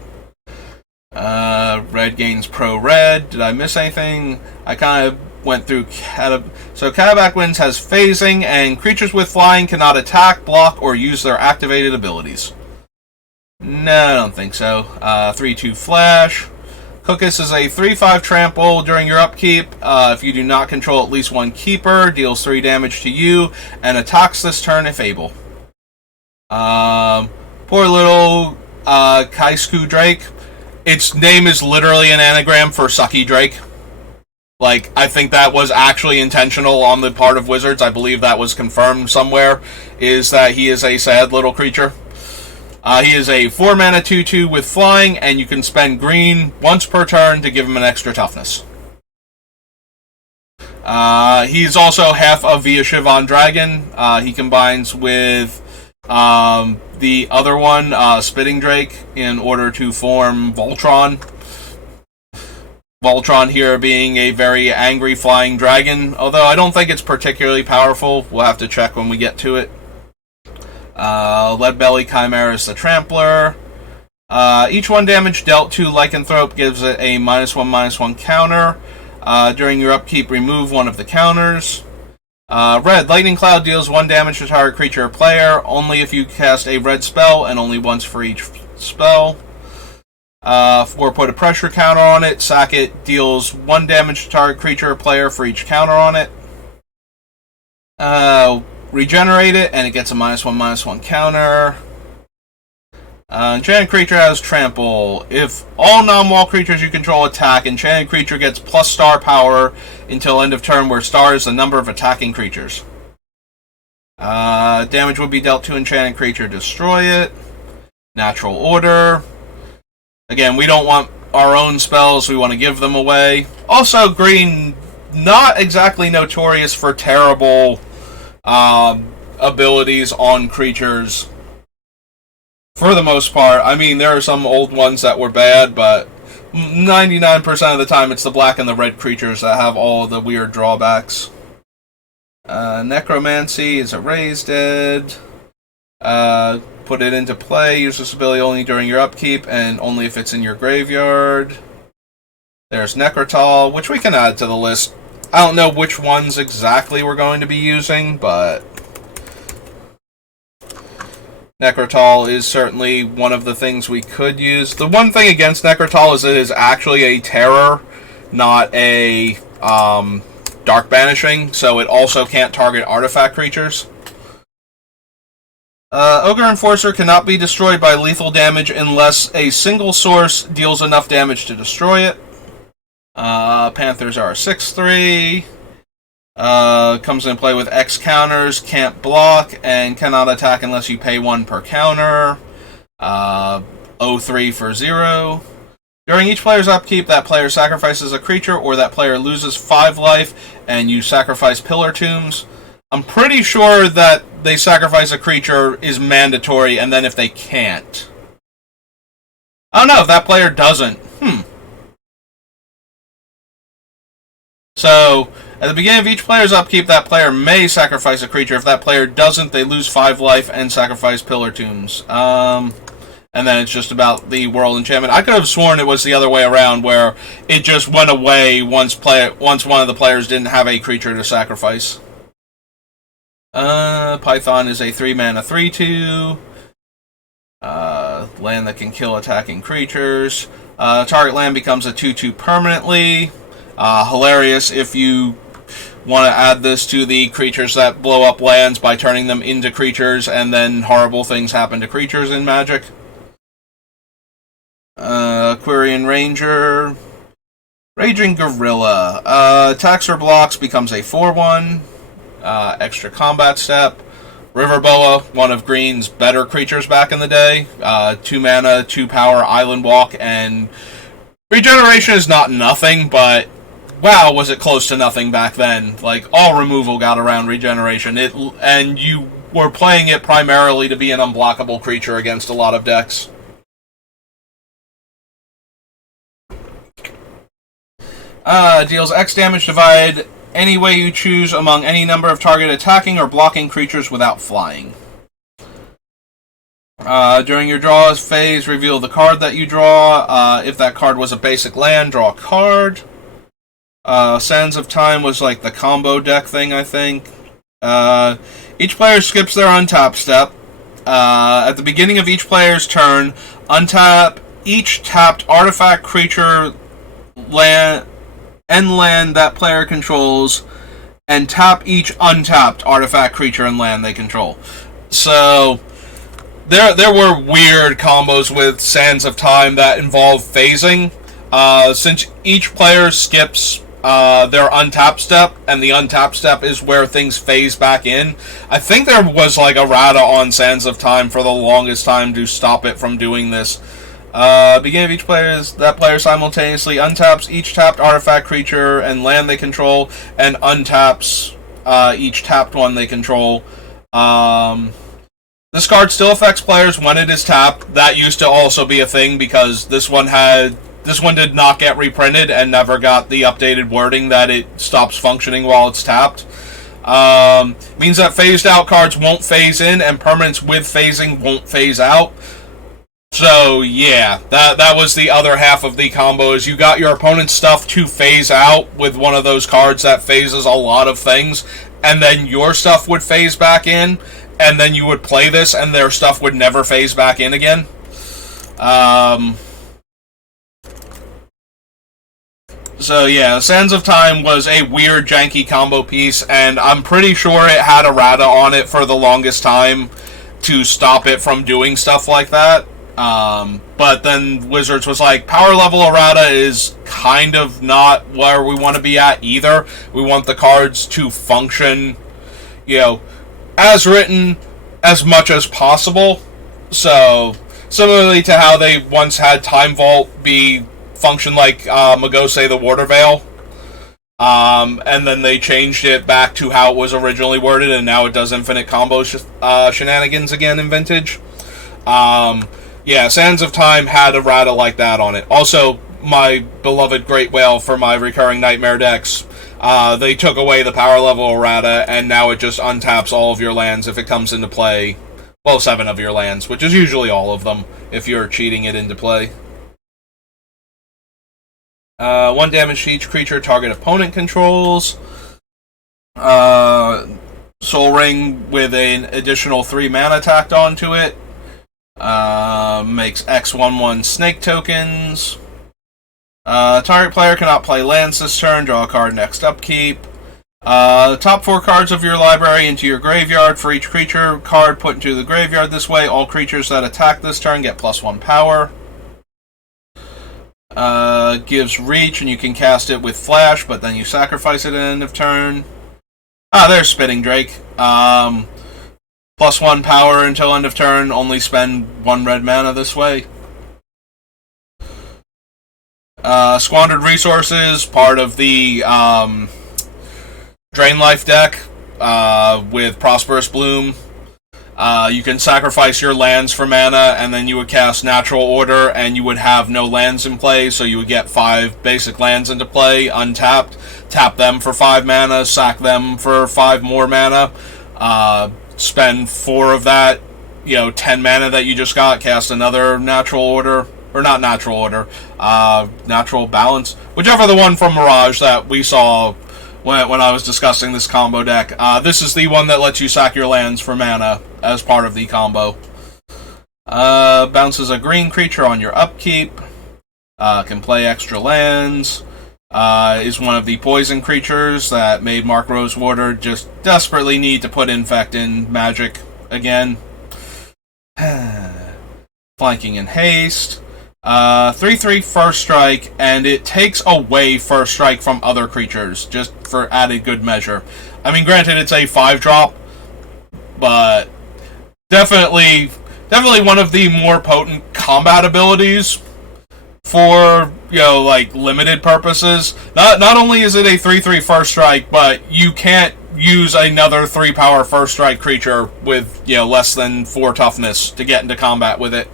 Red gains pro-red. Did I miss anything? I kind of went through so Catabac Winds has phasing, and creatures with flying cannot attack, block, or use their activated abilities. No, I don't think so. 3/2 flash. Cookus is a 3/5 trample during your upkeep. If you do not control at least one keeper, deals 3 damage to you, and attacks this turn if able. Poor little Kaisku Drake. Its name is literally an anagram for Sucky Drake. Like, I think that was actually intentional on the part of Wizards. I believe that was confirmed somewhere, is that he is a sad little creature. He is a 4-mana 2/2 with flying, and you can spend green once per turn to give him an extra toughness. He's also half of Vioshino Dragon. He combines with the other one, Spitting Drake, in order to form Voltron. Voltron here being a very angry flying dragon, although I don't think it's particularly powerful. We'll have to check when we get to it. Leadbelly Chimera is the Trampler. Each 1 damage dealt to Lycanthrope gives it a -1/-1 counter. During your upkeep, remove one of the counters. Red, Lightning Cloud deals 1 damage to target creature or player, only if you cast a red spell, and only once for each spell. Or put a pressure counter on it. Sack it, deals 1 damage to target creature or player for each counter on it. Regenerate it, and it gets a -1/-1 counter. Enchanted creature has trample. If all non-wall creatures you control attack, enchanted creature gets +* power until end of turn, where star is the number of attacking creatures. Damage would be dealt to enchanted creature, destroy it. Natural order. Again, we don't want our own spells, we want to give them away. Also, green, not exactly notorious for terrible abilities on creatures. For the most part. I mean, there are some old ones that were bad, but 99% of the time it's the black and the red creatures that have all of the weird drawbacks. Necromancy is a raise dead. Put it into play. Use this ability only during your upkeep and only if it's in your graveyard. There's Necrotal, which we can add to the list. I don't know which ones exactly we're going to be using, but Necrotal is certainly one of the things we could use. The one thing against Necrotal is it is actually a terror, not a dark banishing, so it also can't target artifact creatures. Ogre Enforcer cannot be destroyed by lethal damage unless a single source deals enough damage to destroy it. Panthers are a 6/3. Comes into play with X counters, can't block, and cannot attack unless you pay 1 per counter. 0/3 for 0. During each player's upkeep, that player sacrifices a creature, or that player loses 5 life, and you sacrifice Pillar Tombs. I'm pretty sure that they sacrifice a creature is mandatory, and then if they can't. Oh no, that player doesn't. So, at the beginning of each player's upkeep, that player may sacrifice a creature. If that player doesn't, they lose 5 life and sacrifice Pillar Tombs. And then it's just about the World Enchantment. I could have sworn it was the other way around, where it just went away once one of the players didn't have a creature to sacrifice. Python is a 3-mana 3/2. Land that can kill attacking creatures. Target land becomes a 2/2 permanently. Hilarious if you want to add this to the creatures that blow up lands by turning them into creatures, and then horrible things happen to creatures in Magic. Quirion Ranger. Raging Gorilla. Attacks or blocks becomes a 4/1. Extra combat step. River Boa, one of Green's better creatures back in the day. 2 mana, 2 power, Island Walk, and regeneration is not nothing, but wow, was it close to nothing back then. Like, all removal got around regeneration. And you were playing it primarily to be an unblockable creature against a lot of decks. Deals X damage divided any way you choose among any number of target attacking or blocking creatures without flying. During your draw phase, reveal the card that you draw. If that card was a basic land, draw a card. Sands of Time was like the combo deck thing, I think. Each player skips their untap step. At the beginning of each player's turn, untap each tapped artifact, creature, land that player controls, and tap each untapped artifact, creature, and land they control. So there were weird combos with Sands of Time that involve phasing. Since each player skips their untap step, and the untap step is where things phase back in, I think there was like a errata on Sands of Time for the longest time to stop it from doing this. Beginning of each player simultaneously untaps each tapped artifact, creature, and land they control, and untaps each tapped one they control. This card still affects players when it is tapped. That used to also be a thing, because this one did not get reprinted and never got the updated wording that it stops functioning while it's tapped. Means that phased out cards won't phase in, and permanents with phasing won't phase out. So yeah, that was the other half of the combo, is you got your opponent's stuff to phase out with one of those cards that phases a lot of things, and then your stuff would phase back in, and then you would play this, and their stuff would never phase back in again. So yeah, Sands of Time was a weird, janky combo piece, and I'm pretty sure it had errata on it for the longest time to stop it from doing stuff like that. But then Wizards was like, power level errata is kind of not where we want to be at either. We want the cards to function, as written as much as possible. So, similarly to how they once had Time Vault function like Magose the Water Veil. And then they changed it back to how it was originally worded, and now it does infinite combo shenanigans again in Vintage. Yeah, Sands of Time had a errata like that on it. Also, my beloved Great Whale for my recurring Nightmare decks, they took away the power level errata, and now it just untaps all of your lands if it comes into play. Well, 7 of your lands, which is usually all of them, if you're cheating it into play. 1 damage to each creature target opponent controls. Soul Ring with an additional 3 mana tacked onto it. Makes X/1/1 snake tokens. Target player cannot play lands this turn. Draw a card next upkeep. Top 4 cards of your library into your graveyard. For each creature card put into the graveyard this way, all creatures that attack this turn get +1 power. Gives reach, and you can cast it with flash, but then you sacrifice it at the end of turn. There's Spitting Drake. +1 power until end of turn, only spend 1 red mana this way. Squandered Resources, part of the Drain Life deck with Prosperous Bloom. You can sacrifice your lands for mana, and then you would cast Natural Order, and you would have no lands in play, so you would get 5 basic lands into play, untapped, tap them for 5 mana, sack them for 5 more mana, spend 4 of that, 10 mana that you just got, cast another Natural Order, or not Natural Order, Natural Balance, whichever the one from Mirage that we saw when I was discussing this combo deck. This is the one that lets you sack your lands for mana as part of the combo. Bounces a green creature on your upkeep. Can play extra lands. Is one of the poison creatures that made Mark Rosewater just desperately need to put Infect in Magic again. Flanking and Haste. 3/3 first strike, and it takes away first strike from other creatures, just for added good measure. I mean, granted, it's a 5-drop, but definitely one of the more potent combat abilities for, limited purposes. Not only is it a 3/3 first strike, but you can't use another 3-power first strike creature with, less than 4 toughness to get into combat with it.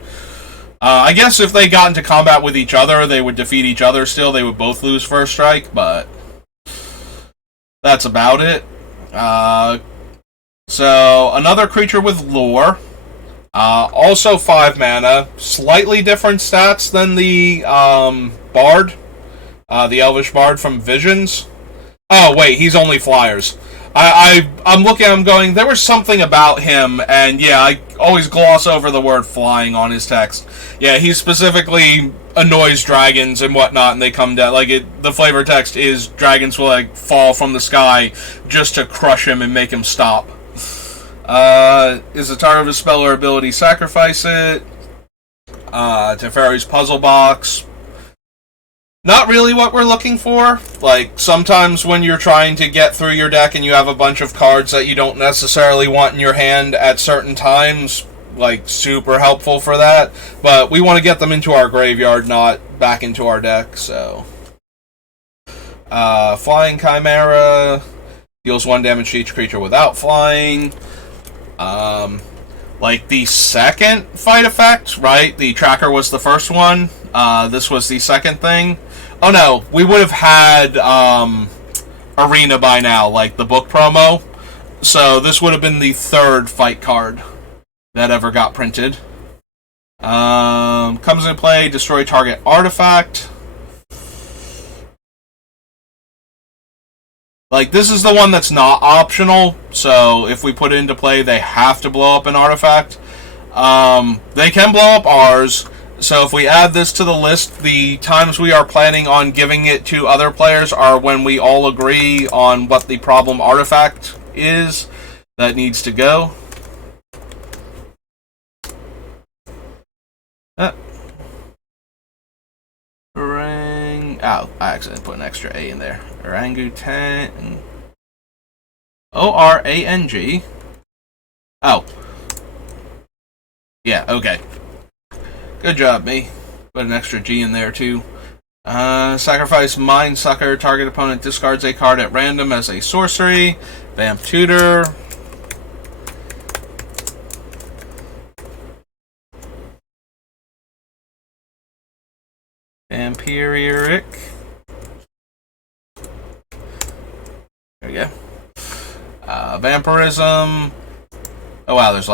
I guess if they got into combat with each other, they would defeat each other still. They would both lose first strike, but that's about it. So, another creature with lore. Also 5 mana. Slightly different stats than the Bard. The Elvish Bard from Visions. Oh, wait, he's only flyers. I'm looking, I'm going, there was something about him, and yeah, I always gloss over the word flying on his text. Yeah, he specifically annoys dragons and whatnot, and they come down. The flavor text is dragons will, fall from the sky just to crush him and make him stop. Is the target of a spell or ability, sacrifice it. Teferi's Puzzle Box. Not really what we're looking for. Sometimes when you're trying to get through your deck and you have a bunch of cards that you don't necessarily want in your hand at certain times, super helpful for that. But we want to get them into our graveyard, not back into our deck, so. Flying Chimera. Deals 1 damage to each creature without flying. The second fight effect, right? The tracker was the first one. This was the second thing. Oh no, we would have had Arena by now, the book promo. So this would have been the 3rd fight card that ever got printed. Comes into play, destroy target artifact. This is the one that's not optional, so if we put it into play, they have to blow up an artifact. They can blow up ours, so if we add this to the list, the times we are planning on giving it to other players are when we all agree on what the problem artifact is that needs to go. Oh, I accidentally put an extra A in there. Orangutan. O-R-A-N-G. Oh. Yeah, okay. Good job, me. Put an extra G in there, too. Sacrifice Mind Sucker. Target opponent discards a card at random as a sorcery. Vamp Tutor. Vampiric. There we go. Vampirism. Oh wow, there's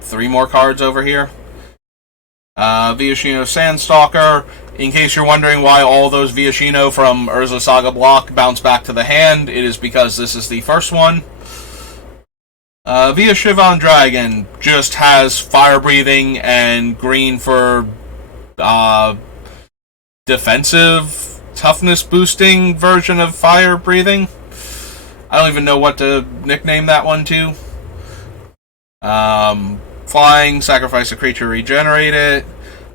3 more cards over here? Vioshino Sandstalker. In case you're wondering why all those Vioshino from Urza Saga block bounce back to the hand, it is because this is the first one. Via Shivan Dragon just has fire breathing and green for defensive toughness boosting version of fire breathing. I don't even know what to nickname that one to. Flying, sacrifice a creature, regenerate it.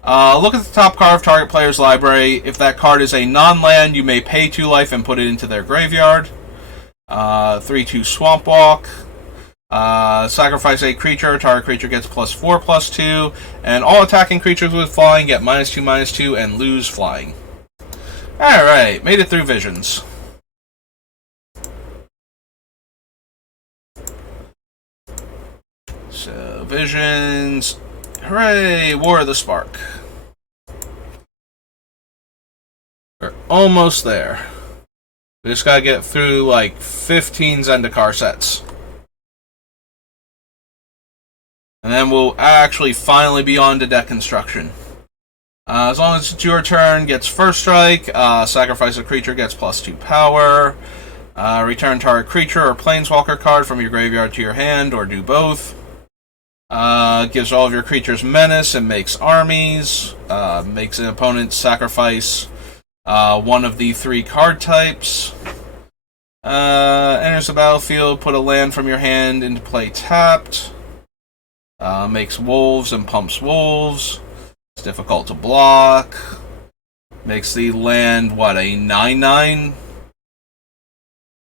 Look at the top card of target player's library. If that card is a non-land, you may pay 2 life and put it into their graveyard. 3/2 Swamp Walk. Sacrifice a creature. Target creature gets +4/+2. And all attacking creatures with flying get -2/-2 and lose flying. Alright, made it through Visions. So, visions. Hooray! War of the Spark. We're almost there. We just gotta get through like 15 Zendikar sets. And then we'll actually finally be on to deck construction. As long as it's your turn, gets first strike, sacrifice a creature, gets +2 power, return target creature or planeswalker card from your graveyard to your hand, or do both. Gives all of your creatures menace and makes armies, makes an opponent sacrifice one of the 3 card types. Enters the battlefield, put a land from your hand into play tapped. Makes wolves and pumps wolves. It's difficult to block. Makes the land, what, a 9/9?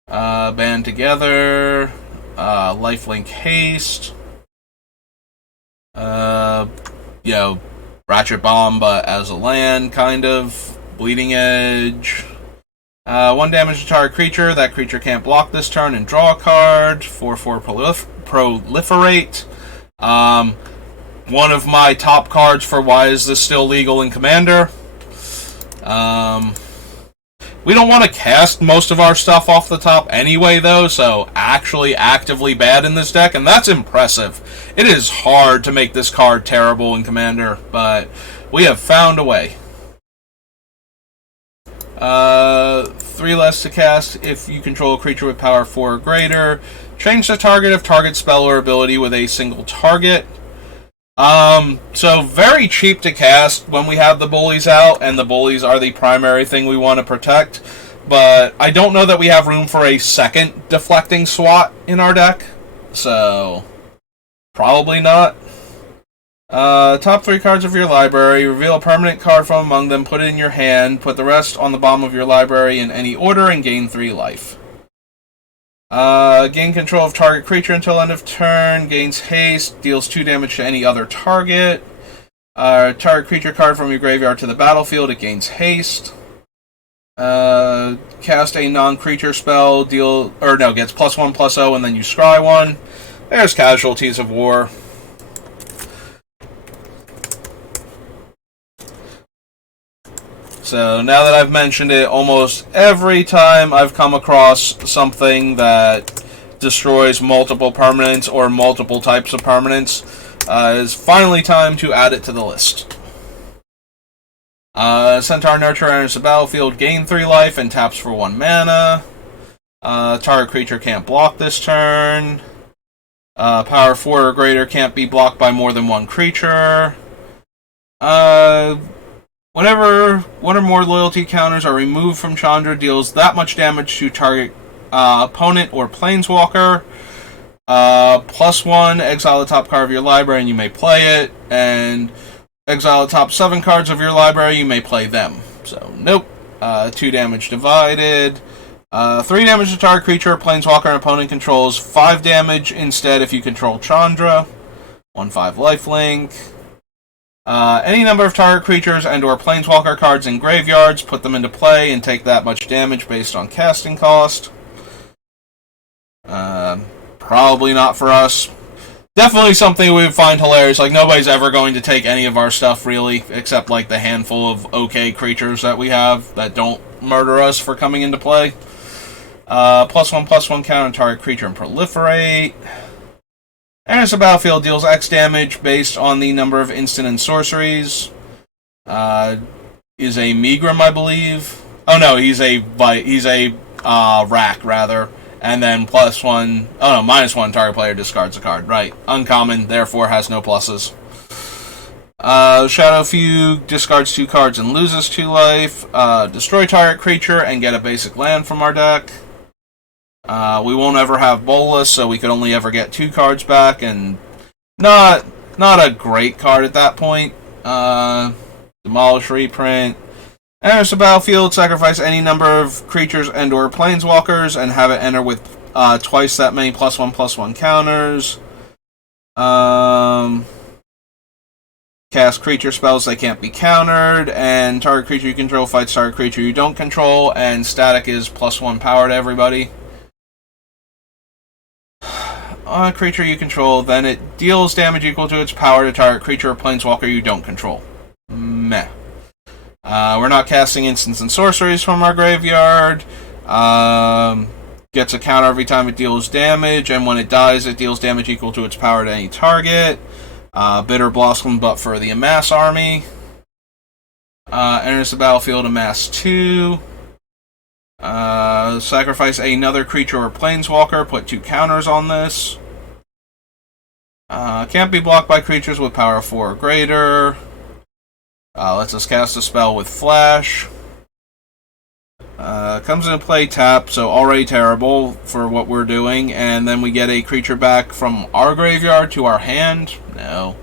Band together. Lifelink haste. Ratchet Bomb, but as a land, kind of. Bleeding Edge. 1 damage to target creature. That creature can't block this turn and draw a card. 4/4 Proliferate. One of my top cards for why is this still legal in Commander. We don't want to cast most of our stuff off the top anyway, though, so actually actively bad in this deck, and that's impressive. It is hard to make this card terrible in Commander, but we have found a way. 3 less to cast if you control a creature with power 4 or greater. Change the target of target spell or ability with a single target. So very cheap to cast when we have the Bullies out, and the Bullies are the primary thing we want to protect. But I don't know that we have room for a second deflecting SWAT in our deck, so probably not. Top 3 cards of your library. Reveal a permanent card from among them, put it in your hand, put the rest on the bottom of your library in any order, and gain 3 life. Gain control of target creature until end of turn, gains haste, deals 2 damage to any other target. Target creature card from your graveyard to the battlefield, it gains haste. Cast a non-creature spell, gets +1/+0, and then you scry 1. There's Casualties of War. So now that I've mentioned it, almost every time I've come across something that destroys multiple permanents or multiple types of permanents, it's finally time to add it to the list. Centaur Nurturer enters the battlefield, gain 3 life, and taps for 1 mana. Target creature can't block this turn. Power 4 or greater can't be blocked by more than 1 creature. Whenever 1 or more loyalty counters are removed from Chandra, deals that much damage to target opponent or planeswalker. +1, exile the top card of your library and you may play it. And exile the top 7 cards of your library, you may play them. So, nope. 2 damage divided. 3 damage to target creature or planeswalker and opponent controls. 5 damage instead if you control Chandra. 1/5 lifelink. Any number of target creatures and or planeswalker cards in graveyards, put them into play and take that much damage based on casting cost. Probably not for us. Definitely something we would find hilarious. Like, nobody's ever going to take any of our stuff, really, except like the handful of okay creatures that we have that don't murder us for coming into play. +1/+1 counter target creature and proliferate. Enters the battlefield, deals X damage based on the number of instant and sorceries. Is a Megrim, I believe. Oh no, he's a Rack, rather. And then -1 target player discards a card. Right. Uncommon, therefore has no pluses. Shadow Fugue, discards 2 cards and loses 2 life. Destroy target creature and get a basic land from our deck. We won't ever have Bolus, so we could only ever get 2 cards back, and not a great card at that point. Demolish reprint. Enters the battlefield, sacrifice any number of creatures and or planeswalkers, and have it enter with twice that many +1/+1 counters. Cast creature spells that can't be countered, and target creature you control fights target creature you don't control, and static is +1 power to everybody. on a creature you control, then it deals damage equal to its power to target creature or planeswalker you don't control. Meh. We're not casting instants and sorceries from our graveyard. Gets a counter every time it deals damage, and when it dies, it deals damage equal to its power to any target. Bitter Blossom, but for the Amass army. Enters the battlefield, Amass 2. Sacrifice another creature or planeswalker, put 2 counters on this. Can't be blocked by creatures with power 4 or greater. Lets us cast a spell with Flash. Comes into play tap, so already terrible for what we're doing. And then we get a creature back from our graveyard to our hand. No.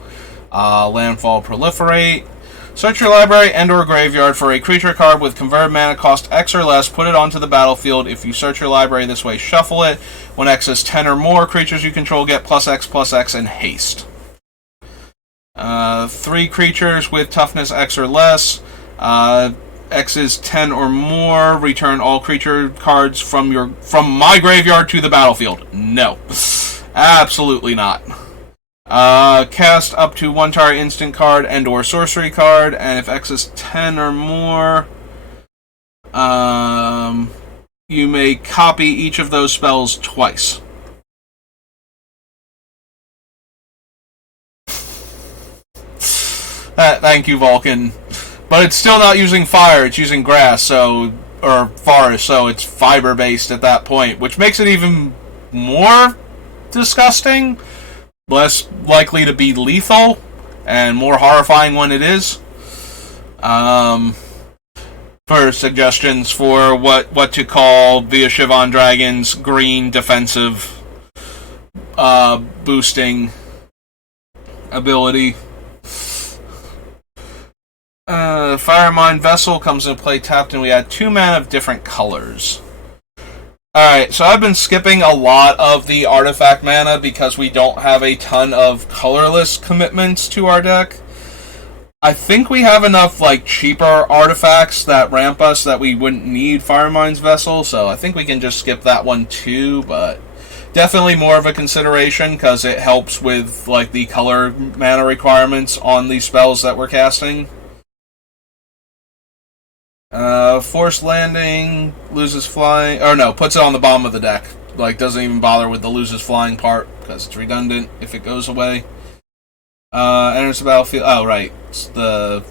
Landfall Proliferate. Search your library and or graveyard for a creature card with converted mana cost X or less, put it onto the battlefield. If you search your library this way, shuffle it. When X is 10 or more, creatures you control get +X/+X and haste. 3 creatures with toughness X or less. X is 10 or more, return all creature cards from my graveyard to the battlefield. No. Absolutely not. Cast up to 1 target instant card and or sorcery card, and if X is 10 or more, you may copy each of those spells twice. Thank you, Vulcan. But it's still not using fire, it's using grass, or forest, so it's fiber-based at that point, which makes it even more disgusting. Less likely to be lethal, and more horrifying when it is. For suggestions for what to call Vioshino Dragon's green defensive boosting ability. Firemind Vessel comes into play tapped, and we add 2 mana of different colors. Alright, so I've been skipping a lot of the artifact mana because we don't have a ton of colorless commitments to our deck. I think we have enough, cheaper artifacts that ramp us that we wouldn't need Firemind's Vessel, so I think we can just skip that one too, but definitely more of a consideration because it helps with, the color mana requirements on these spells that we're casting. Forced Landing, loses flying, or no, puts it on the bottom of the deck. Doesn't even bother with the loses flying part, because it's redundant if it goes away. Enters the battlefield, oh right, it's the,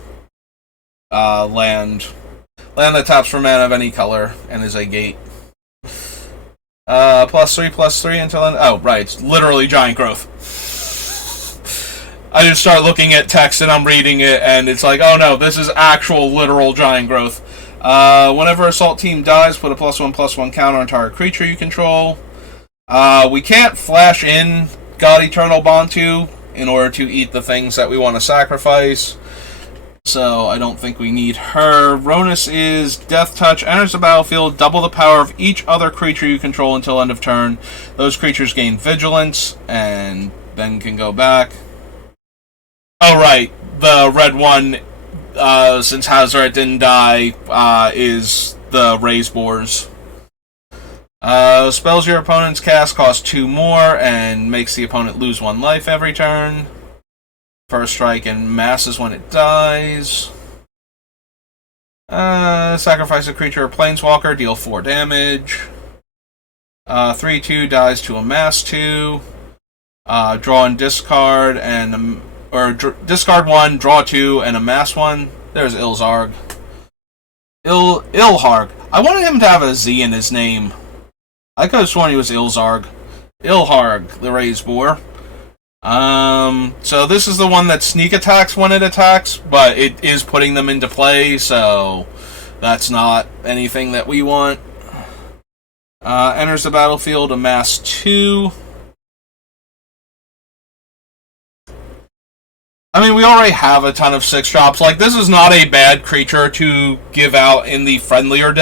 land that taps for mana of any color, and is a gate. +3/+3 until then, oh right, it's literally Giant Growth. I just start looking at text and I'm reading it, and it's like, oh no, this is actual literal Giant Growth. Whenever Assault Team dies, put a +1/+1 counter on target creature you control. We can't flash in God Eternal Bantu in order to eat the things that we want to sacrifice, so I don't think we need her. Ronus is Death Touch, enters the battlefield, double the power of each other creature you control until end of turn. Those creatures gain Vigilance, and then can go back. Oh right, the red one, since Hazoret didn't die, is the Raise Boars. Spells your opponent's cast cost 2 more, and makes the opponent lose 1 life every turn. First strike and masses when it dies. Sacrifice a creature or planeswalker, deal 4 damage. 3/2 dies to Amass 2. Draw and discard, discard 1, draw 2, and Amass 1. There's Ilzarg. Ilharg. I wanted him to have a Z in his name. I could have sworn he was Ilzarg. Ilharg, the Raised Boar. So this is the one that sneak attacks when it attacks, but it is putting them into play, so that's not anything that we want. Enters the battlefield, Amass 2. I mean, we already have a ton of 6-drops. This is not a bad creature to give out in the friendlier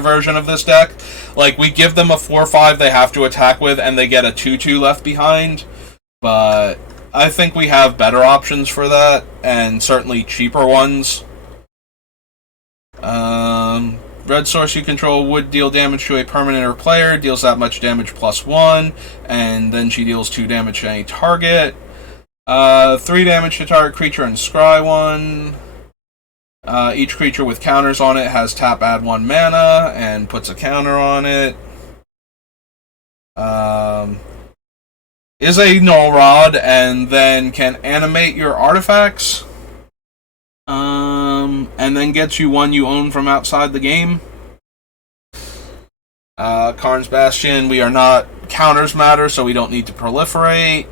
version of this deck. We give them a 4/5 they have to attack with, and they get a 2/2 left behind. But I think we have better options for that, and certainly cheaper ones. red source you control would deal damage to a permanent or player, deals that much damage +1, and then she deals 2 damage to any target. 3 damage to target creature and scry 1. Each creature with counters on it has tap add 1 mana and puts a counter on it. Is a null rod and then can animate your artifacts. And then gets you one you own from outside the game. Karn's Bastion, we are not... Counters matter, so we don't need to proliferate.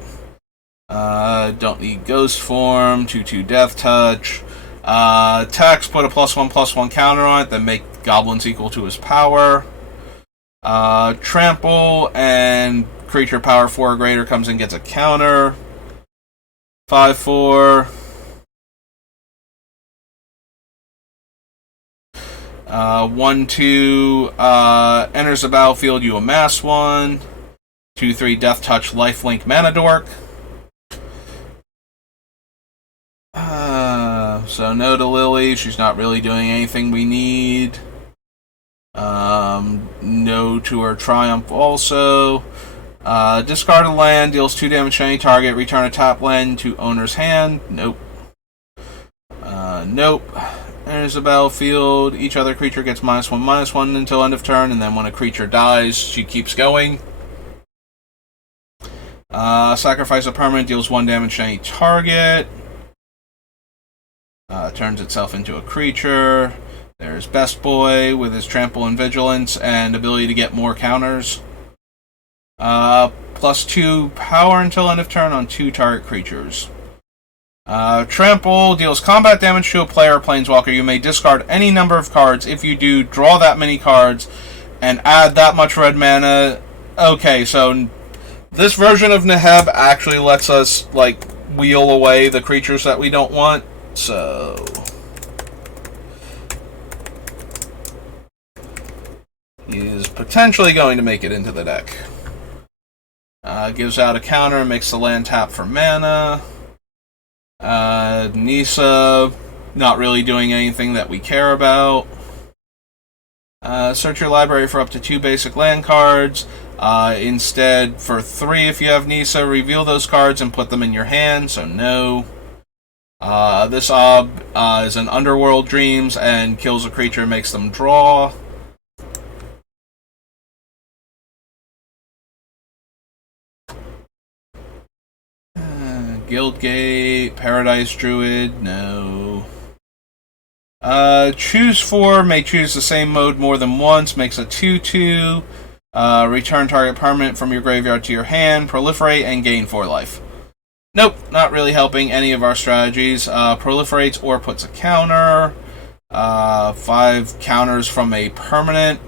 Don't need Ghost Form, 2/2 Death Touch. Tax, put a +1/+1 counter on it, then make goblins equal to his power. Trample, and creature power 4 or greater comes and gets a counter. 5/4. 1/2, enters the battlefield, you amass 1. 2/3 Death Touch, Lifelink Mana Dork. So no to Lily, she's not really doing anything we need. No to her Triumph also. Discard a land, deals 2 damage to any target, return a top land to owner's hand. Nope. Nope. Enters the battlefield, each other creature gets -1/-1 until end of turn, and then when a creature dies, she keeps going. Sacrifice a permanent, deals 1 damage to any target. Turns itself into a creature. There's Best Boy with his Trample and Vigilance and ability to get more counters. +2 power until end of turn on 2 target creatures. Trample deals combat damage to a player or planeswalker. You may discard any number of cards. If you do, draw that many cards and add that much red mana. Okay, so this version of Neheb actually lets us, like, wheel away the creatures that we don't want. So he is potentially going to make it into the deck. Gives out a counter and makes the land tap for mana. Nissa, not really doing anything that we care about. Search your library for up to 2 basic land cards. Instead, for 3 if you have Nissa, reveal those cards and put them in your hand, so no. This Ob is an Underworld Dreams and kills a creature and makes them draw. Guildgate, Paradise Druid, no. Choose 4, may choose the same mode more than once, makes a 2/2. Return target permanent from your graveyard to your hand, proliferate, and gain 4 life. Nope, not really helping any of our strategies. Proliferates or puts a counter. 5 counters from a permanent.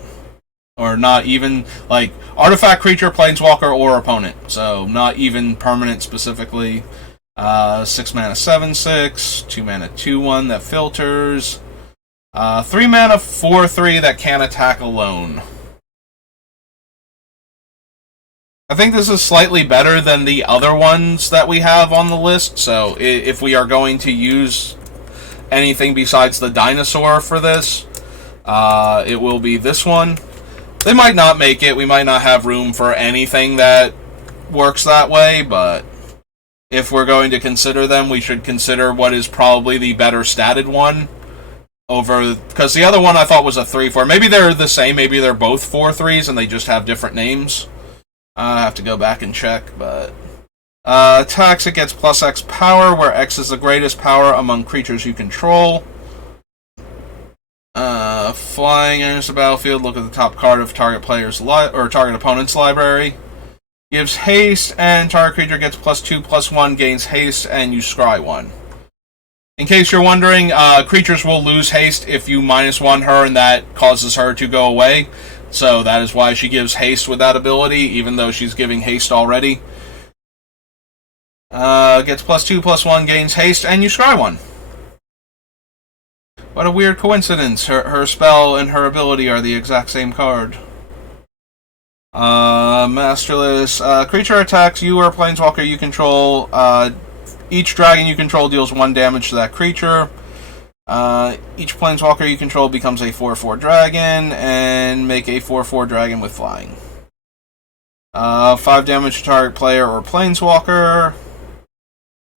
Or not even, like, artifact, creature, planeswalker, or opponent. So, not even permanent specifically. 6 mana 7/6. 2 mana 2/1 that filters. 3 mana 4/3 that can attack alone. I think this is slightly better than the other ones that we have on the list, so if we are going to use anything besides the dinosaur for this, it will be this one. They might not make it, we might not have room for anything that works that way, but if we're going to consider them, we should consider what is probably the better statted one. Because the other one I thought was a 3/4. Maybe they're the same, maybe they're both 4/3s and they just have different names. I have to go back and check, but... attacks, it gets +X power, where X is the greatest power among creatures you control. Flying enters the battlefield, look at the top card of target player's or target opponent's library. Gives haste, and target creature gets +2/+1, gains haste, and you scry 1. In case you're wondering, creatures will lose haste if you -1 her, and that causes her to go away. So that is why she gives haste with that ability, even though she's giving haste already. Gets +2/+1, gains haste, and you scry 1. What a weird coincidence. Her spell and her ability are the exact same card. Masterless. Creature attacks you or a planeswalker you control. Each dragon you control deals 1 damage to that creature. Each planeswalker you control becomes a 4/4 dragon, and make a 4/4 dragon with flying. 5 damage to target player or planeswalker.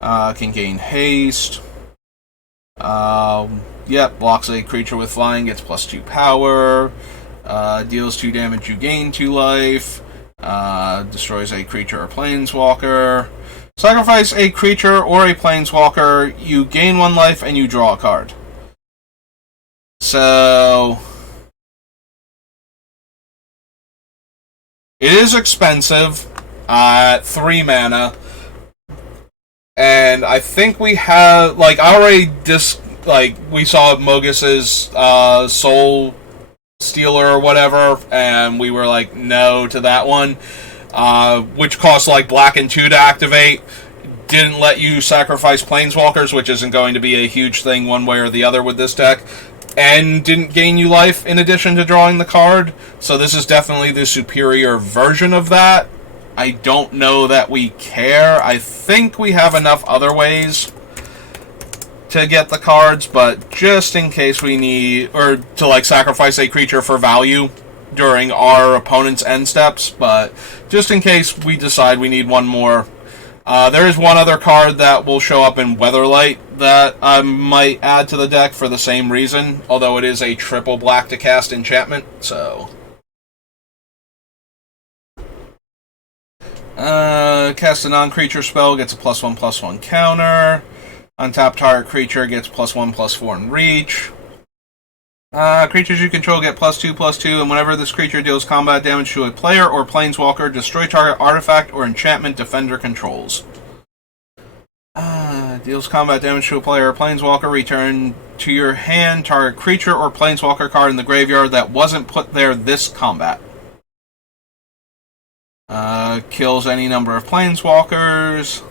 Can gain haste. Blocks a creature with flying, gets +2 power. Deals 2 damage, you gain 2 life. Destroys a creature or planeswalker. Sacrifice a creature or a planeswalker, you gain 1 life, and you draw a card. So it is expensive at 3 mana. And I think we have, we saw Mogus's Soul Stealer or whatever, and we were like, no to that one, which cost black and 2 to activate. Didn't let you sacrifice planeswalkers, which isn't going to be a huge thing one way or the other with this deck, and didn't gain you life in addition to drawing the card. So this is definitely the superior version of that. I don't know that we care. I think we have enough other ways to get the cards, but just in case we need, or to sacrifice a creature for value during our opponent's end steps, but just in case we decide we need one more. There is one other card that will show up in Weatherlight that I might add to the deck for the same reason, although it is a triple black to cast enchantment, so... Cast a non-creature spell, gets a +1/+1 counter. Untap target creature gets +1/+4 in reach. Creatures you control get +2/+2, and whenever this creature deals combat damage to a player or planeswalker, destroy target artifact or enchantment defender controls. Deals combat damage to a player or planeswalker, return to your hand target creature or planeswalker card in the graveyard that wasn't put there this combat. Kills any number of planeswalkers.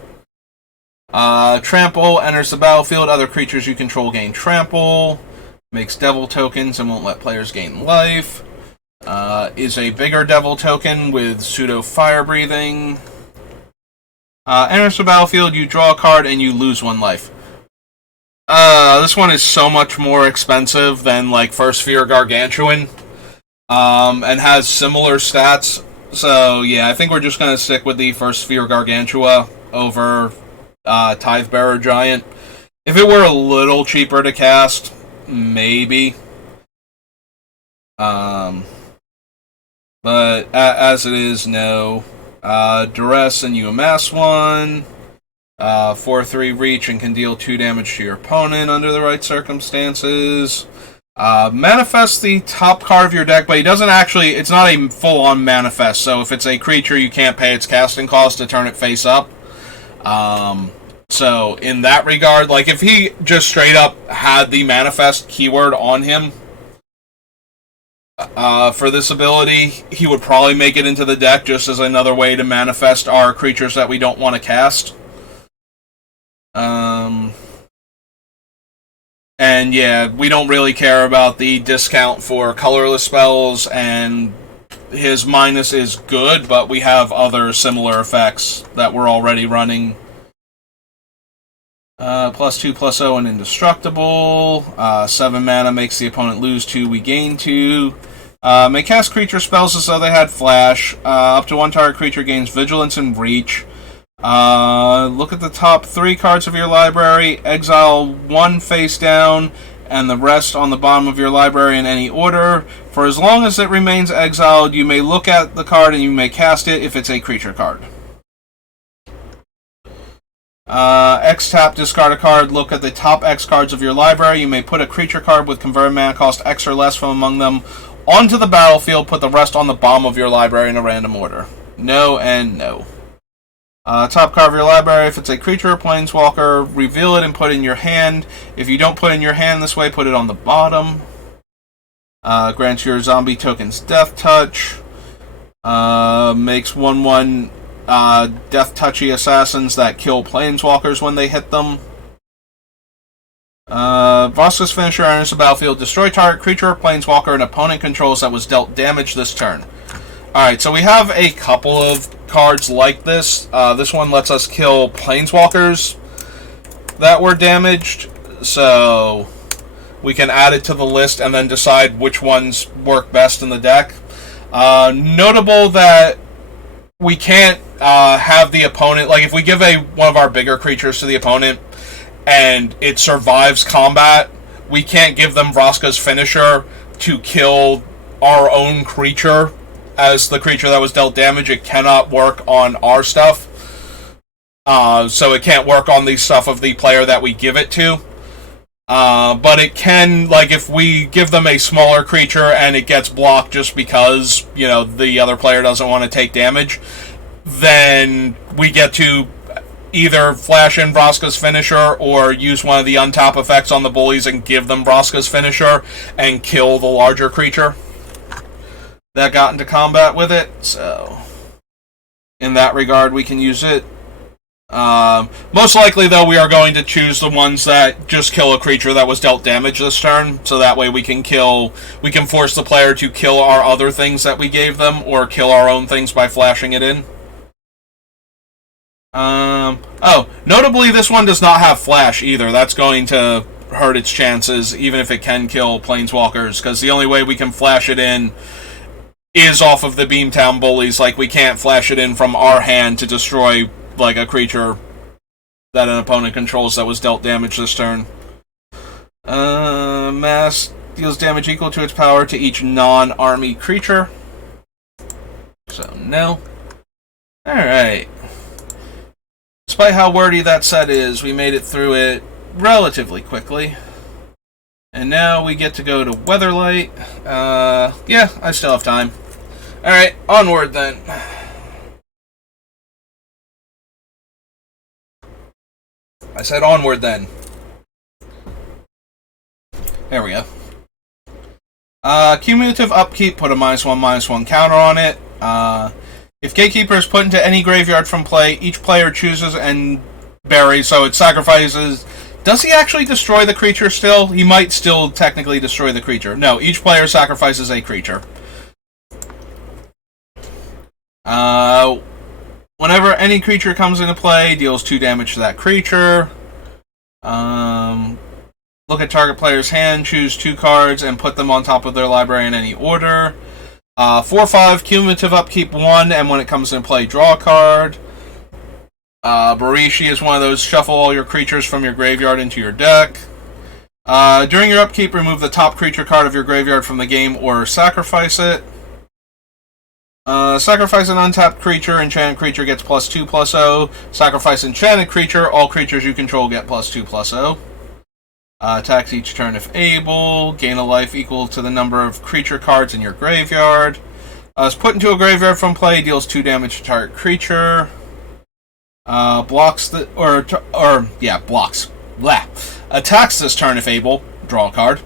Trample, enters the battlefield. Other creatures you control gain trample. Makes devil tokens and won't let players gain life. Is a bigger devil token with pseudo fire breathing. Enters the battlefield, you draw a card and you lose 1 life. This one is so much more expensive than First Sphere Gargantuan. And has similar stats. So, yeah, I think we're just going to stick with the First Sphere Gargantua over Tidebearer Giant. If it were a little cheaper to cast, maybe. But as it is, no. Duress and you amass 1. 4/3 reach and can deal 2 damage to your opponent under the right circumstances. Manifest the top card of your deck, but he doesn't actually, it's not a full-on manifest, so if it's a creature, you can't pay its casting cost to turn it face up. So, in that regard, if he just straight up had the manifest keyword on him, for this ability, he would probably make it into the deck just as another way to manifest our creatures that we don't want to cast. And yeah, we don't really care about the discount for colorless spells, and his minus is good, but we have other similar effects that we're already running. +2/+0 and indestructible. 7 mana makes the opponent lose 2, we gain 2. May cast creature spells as though they had flash. Up to 1 target creature gains vigilance and reach. Look at the top 3 cards of your library, exile 1 face down, and the rest on the bottom of your library in any order. For as long as it remains exiled, you may look at the card and you may cast it if it's a creature card. X-tap, discard a card, look at the top X cards of your library. You may put a creature card with converted mana cost X or less from among them onto the battlefield, put the rest on the bottom of your library in a random order. No and no. Top card of your library, if it's a creature or planeswalker, reveal it and put it in your hand. If you don't put it in your hand this way, put it on the bottom. Grants your zombie tokens Death Touch. Makes 1/1 Death Touchy assassins that kill planeswalkers when they hit them. Voska's finisher enters the battlefield. Destroy target creature or planeswalker an opponent controls that was dealt damage this turn. Alright, so we have a couple of cards like this. This one lets us kill planeswalkers that were damaged. So, we can add it to the list and then decide which ones work best in the deck. Notable that we can't have the opponent, like if we give one of our bigger creatures to the opponent and it survives combat, we can't give them Vraska's Finisher to kill our own creature as the creature that was dealt damage. It cannot work on our stuff. So it can't work on the stuff of the player that we give it to. But it can, like, if we give them a smaller creature and it gets blocked just because, you know, the other player doesn't want to take damage, then we get to either flash in Vraska's Finisher or use one of the untap effects on the Bullies and give them Vraska's Finisher and kill the larger creature that got into combat with it. So, in that regard, we can use it. Most likely, though, we are going to choose the ones that just kill a creature that was dealt damage this turn, so that way we can force the player to kill our other things that we gave them, or kill our own things by flashing it in. Notably, this one does not have flash either. That's going to hurt its chances, even if it can kill planeswalkers, because the only way we can flash it in is off of the Beamtown Bullies. Like, we can't flash it in from our hand to destroy, like, a creature that an opponent controls that was dealt damage this turn. Mass deals damage equal to its power to each non-army creature. So, no. Alright. Despite how wordy that set is, we made it through it relatively quickly. And now we get to go to Weatherlight. Yeah, I still have time. Alright, onward then. I said onward then. There we go. Cumulative Upkeep, put a -1/-1 counter on it. If Gatekeeper is put into any graveyard from play, each player chooses and buries, so it sacrifices. Does he actually destroy the creature still? He might still technically destroy the creature. No, each player sacrifices a creature. Whenever any creature comes into play, deals 2 damage to that creature. Look at target player's hand, choose 2 cards, and put them on top of their library in any order. 4/5, Cumulative Upkeep 1, and when it comes into play, draw a card. Barishi is one of those, shuffle all your creatures from your graveyard into your deck. During your upkeep, remove the top creature card of your graveyard from the game or sacrifice it. Sacrifice an untapped creature, enchanted creature gets +2/+0. Sacrifice enchanted creature, all creatures you control get +2/+0. Attacks each turn if able. Gain a life equal to the number of creature cards in your graveyard. Is put into a graveyard from play, deals 2 damage to target creature. Blocks. Blah. Attacks this turn if able. Draw a card.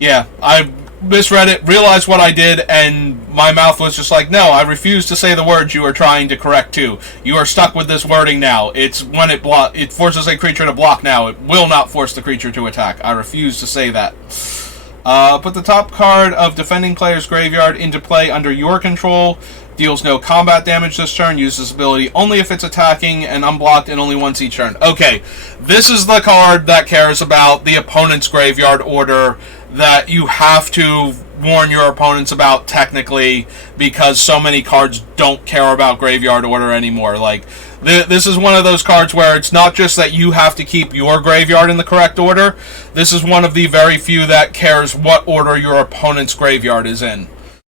Yeah, I misread it, realized what I did, and my mouth was just like, no, I refuse to say the words you are trying to correct to. You are stuck with this wording now. It's when it forces a creature to block now. It will not force the creature to attack. I refuse to say that. Put the top card of defending player's graveyard into play under your control. Deals no combat damage this turn. Uses ability only if it's attacking and unblocked and only once each turn. Okay, this is the card that cares about the opponent's graveyard order that you have to warn your opponents about technically, because so many cards don't care about graveyard order anymore. Like, this is one of those cards where it's not just that you have to keep your graveyard in the correct order. This is one of the very few that cares what order your opponent's graveyard is in.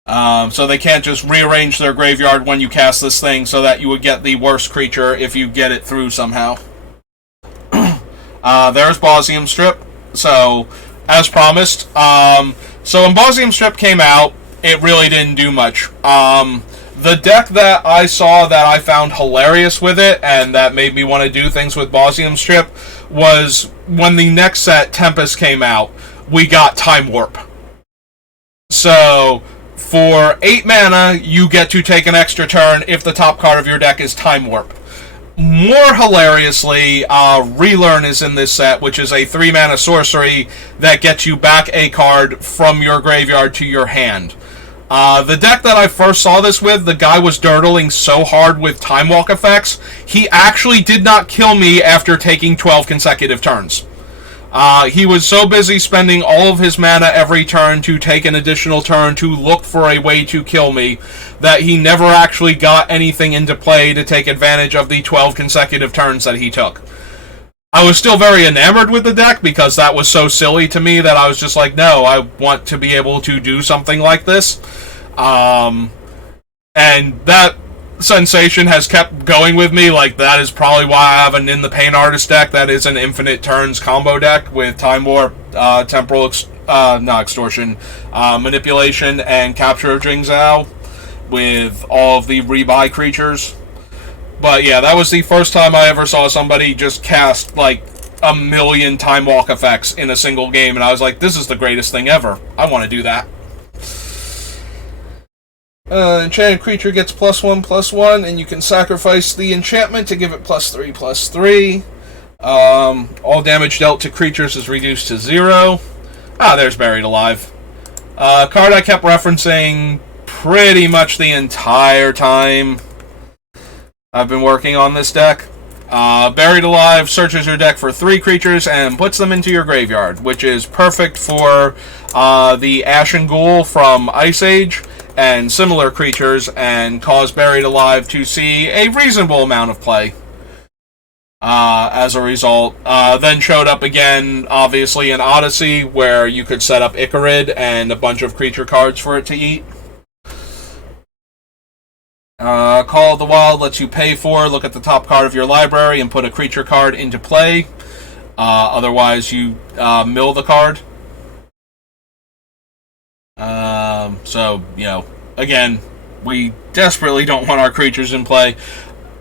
So they can't just rearrange their graveyard when you cast this thing so that you would get the worst creature if you get it through somehow. There's Bosnium Strip. So, as promised. So when Bosnium Strip came out, it really didn't do much. The deck that I saw that I found hilarious with it, and that made me want to do things with Bosnium Strip, was when the next set, Tempest, came out, we got Time Warp. So, for 8 mana, you get to take an extra turn if the top card of your deck is Time Warp. More hilariously, Relearn is in this set, which is a 3 mana sorcery that gets you back a card from your graveyard to your hand. The deck that I first saw this with, the guy was dirtling so hard with Time Walk effects, he actually did not kill me after taking 12 consecutive turns. He was so busy spending all of his mana every turn to take an additional turn to look for a way to kill me that he never actually got anything into play to take advantage of the 12 consecutive turns that he took. I was still very enamored with the deck because that was so silly to me that I was just like, no, I want to be able to do something like this. And that sensation has kept going with me. Like, that is probably why I have an In the Pain Artist deck that is an infinite turns combo deck with Time Warp, Temporal Extortion, Manipulation, and Capture of Jing Zhao with all of the rebuy creatures. But yeah, that was the first time I ever saw somebody just cast like a million Time Walk effects in a single game, and I was like, this is the greatest thing ever. I want to do that. Enchanted creature gets +1/+1, and you can sacrifice the enchantment to give it +3/+3. All damage dealt to creatures is reduced to 0. There's Buried Alive. Card I kept referencing pretty much the entire time I've been working on this deck. Buried Alive searches your deck for 3 creatures and puts them into your graveyard, which is perfect for the Ashen Ghoul from Ice Age and similar creatures, and cause Buried Alive to see a reasonable amount of play. As a result, then showed up again, obviously, in Odyssey, where you could set up Icarid and a bunch of creature cards for it to eat. Call of the Wild lets you pay for, look at the top card of your library, and put a creature card into play. Otherwise, you mill the card. So, again, we desperately don't want our creatures in play.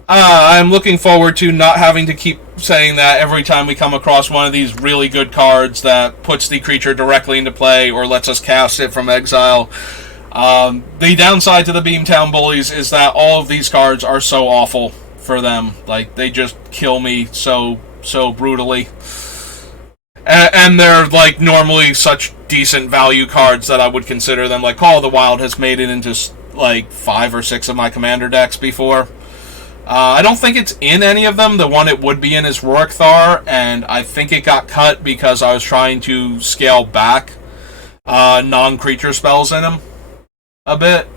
I'm looking forward to not having to keep saying that every time we come across one of these really good cards that puts the creature directly into play or lets us cast it from exile. The downside to the Beamtown Bullies is that all of these cards are so awful for them. Like, they just kill me so brutally. And they're, like, normally such decent value cards that I would consider them. Like, Call of the Wild has made it into, like, 5 or 6 of my commander decks before. I don't think it's in any of them. The one it would be in is Rorikh Thar, and I think it got cut because I was trying to scale back non-creature spells in them a bit.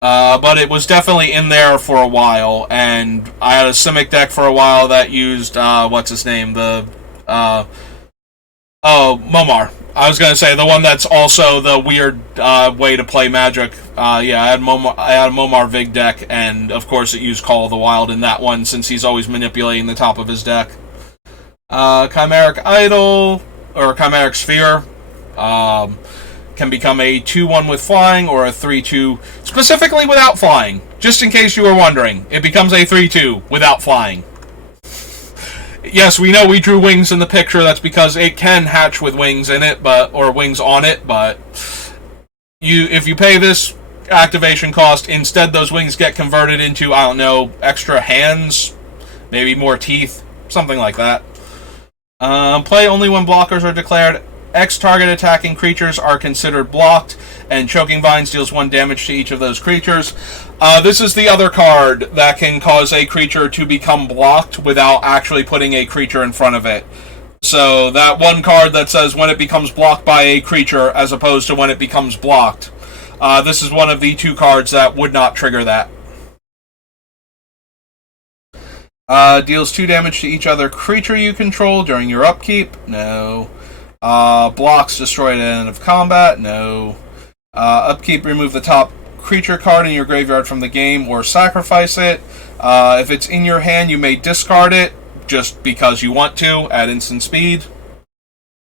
But it was definitely in there for a while, and I had a Simic deck for a while that used, what's his name, Momar. I was going to say, the one that's also the weird way to play Magic. I had a Momar Vig deck, and of course it used Call of the Wild in that one, since he's always manipulating the top of his deck. Chimeric Idol, or Chimeric Sphere, can become a 2/1 with flying, or a 3/2, specifically without flying. Just in case you were wondering, it becomes a 3/2 without flying. Yes, we know we drew wings in the picture. That's because it can hatch with wings in it, or wings on it. But if you pay this activation cost, instead those wings get converted into, I don't know, extra hands, maybe more teeth, something like that. Play only when blockers are declared. X target attacking creatures are considered blocked, and Choking Vines deals 1 damage to each of those creatures. This is the other card that can cause a creature to become blocked without actually putting a creature in front of it. So that one card that says when it becomes blocked by a creature as opposed to when it becomes blocked. This is one of the 2 cards that would not trigger that. Deals 2 damage to each other creature you control during your upkeep. No. Blocks destroyed at the end of combat. No. Upkeep, remove the top creature card in your graveyard from the game or sacrifice it. If it's in your hand, you may discard it just because you want to at instant speed.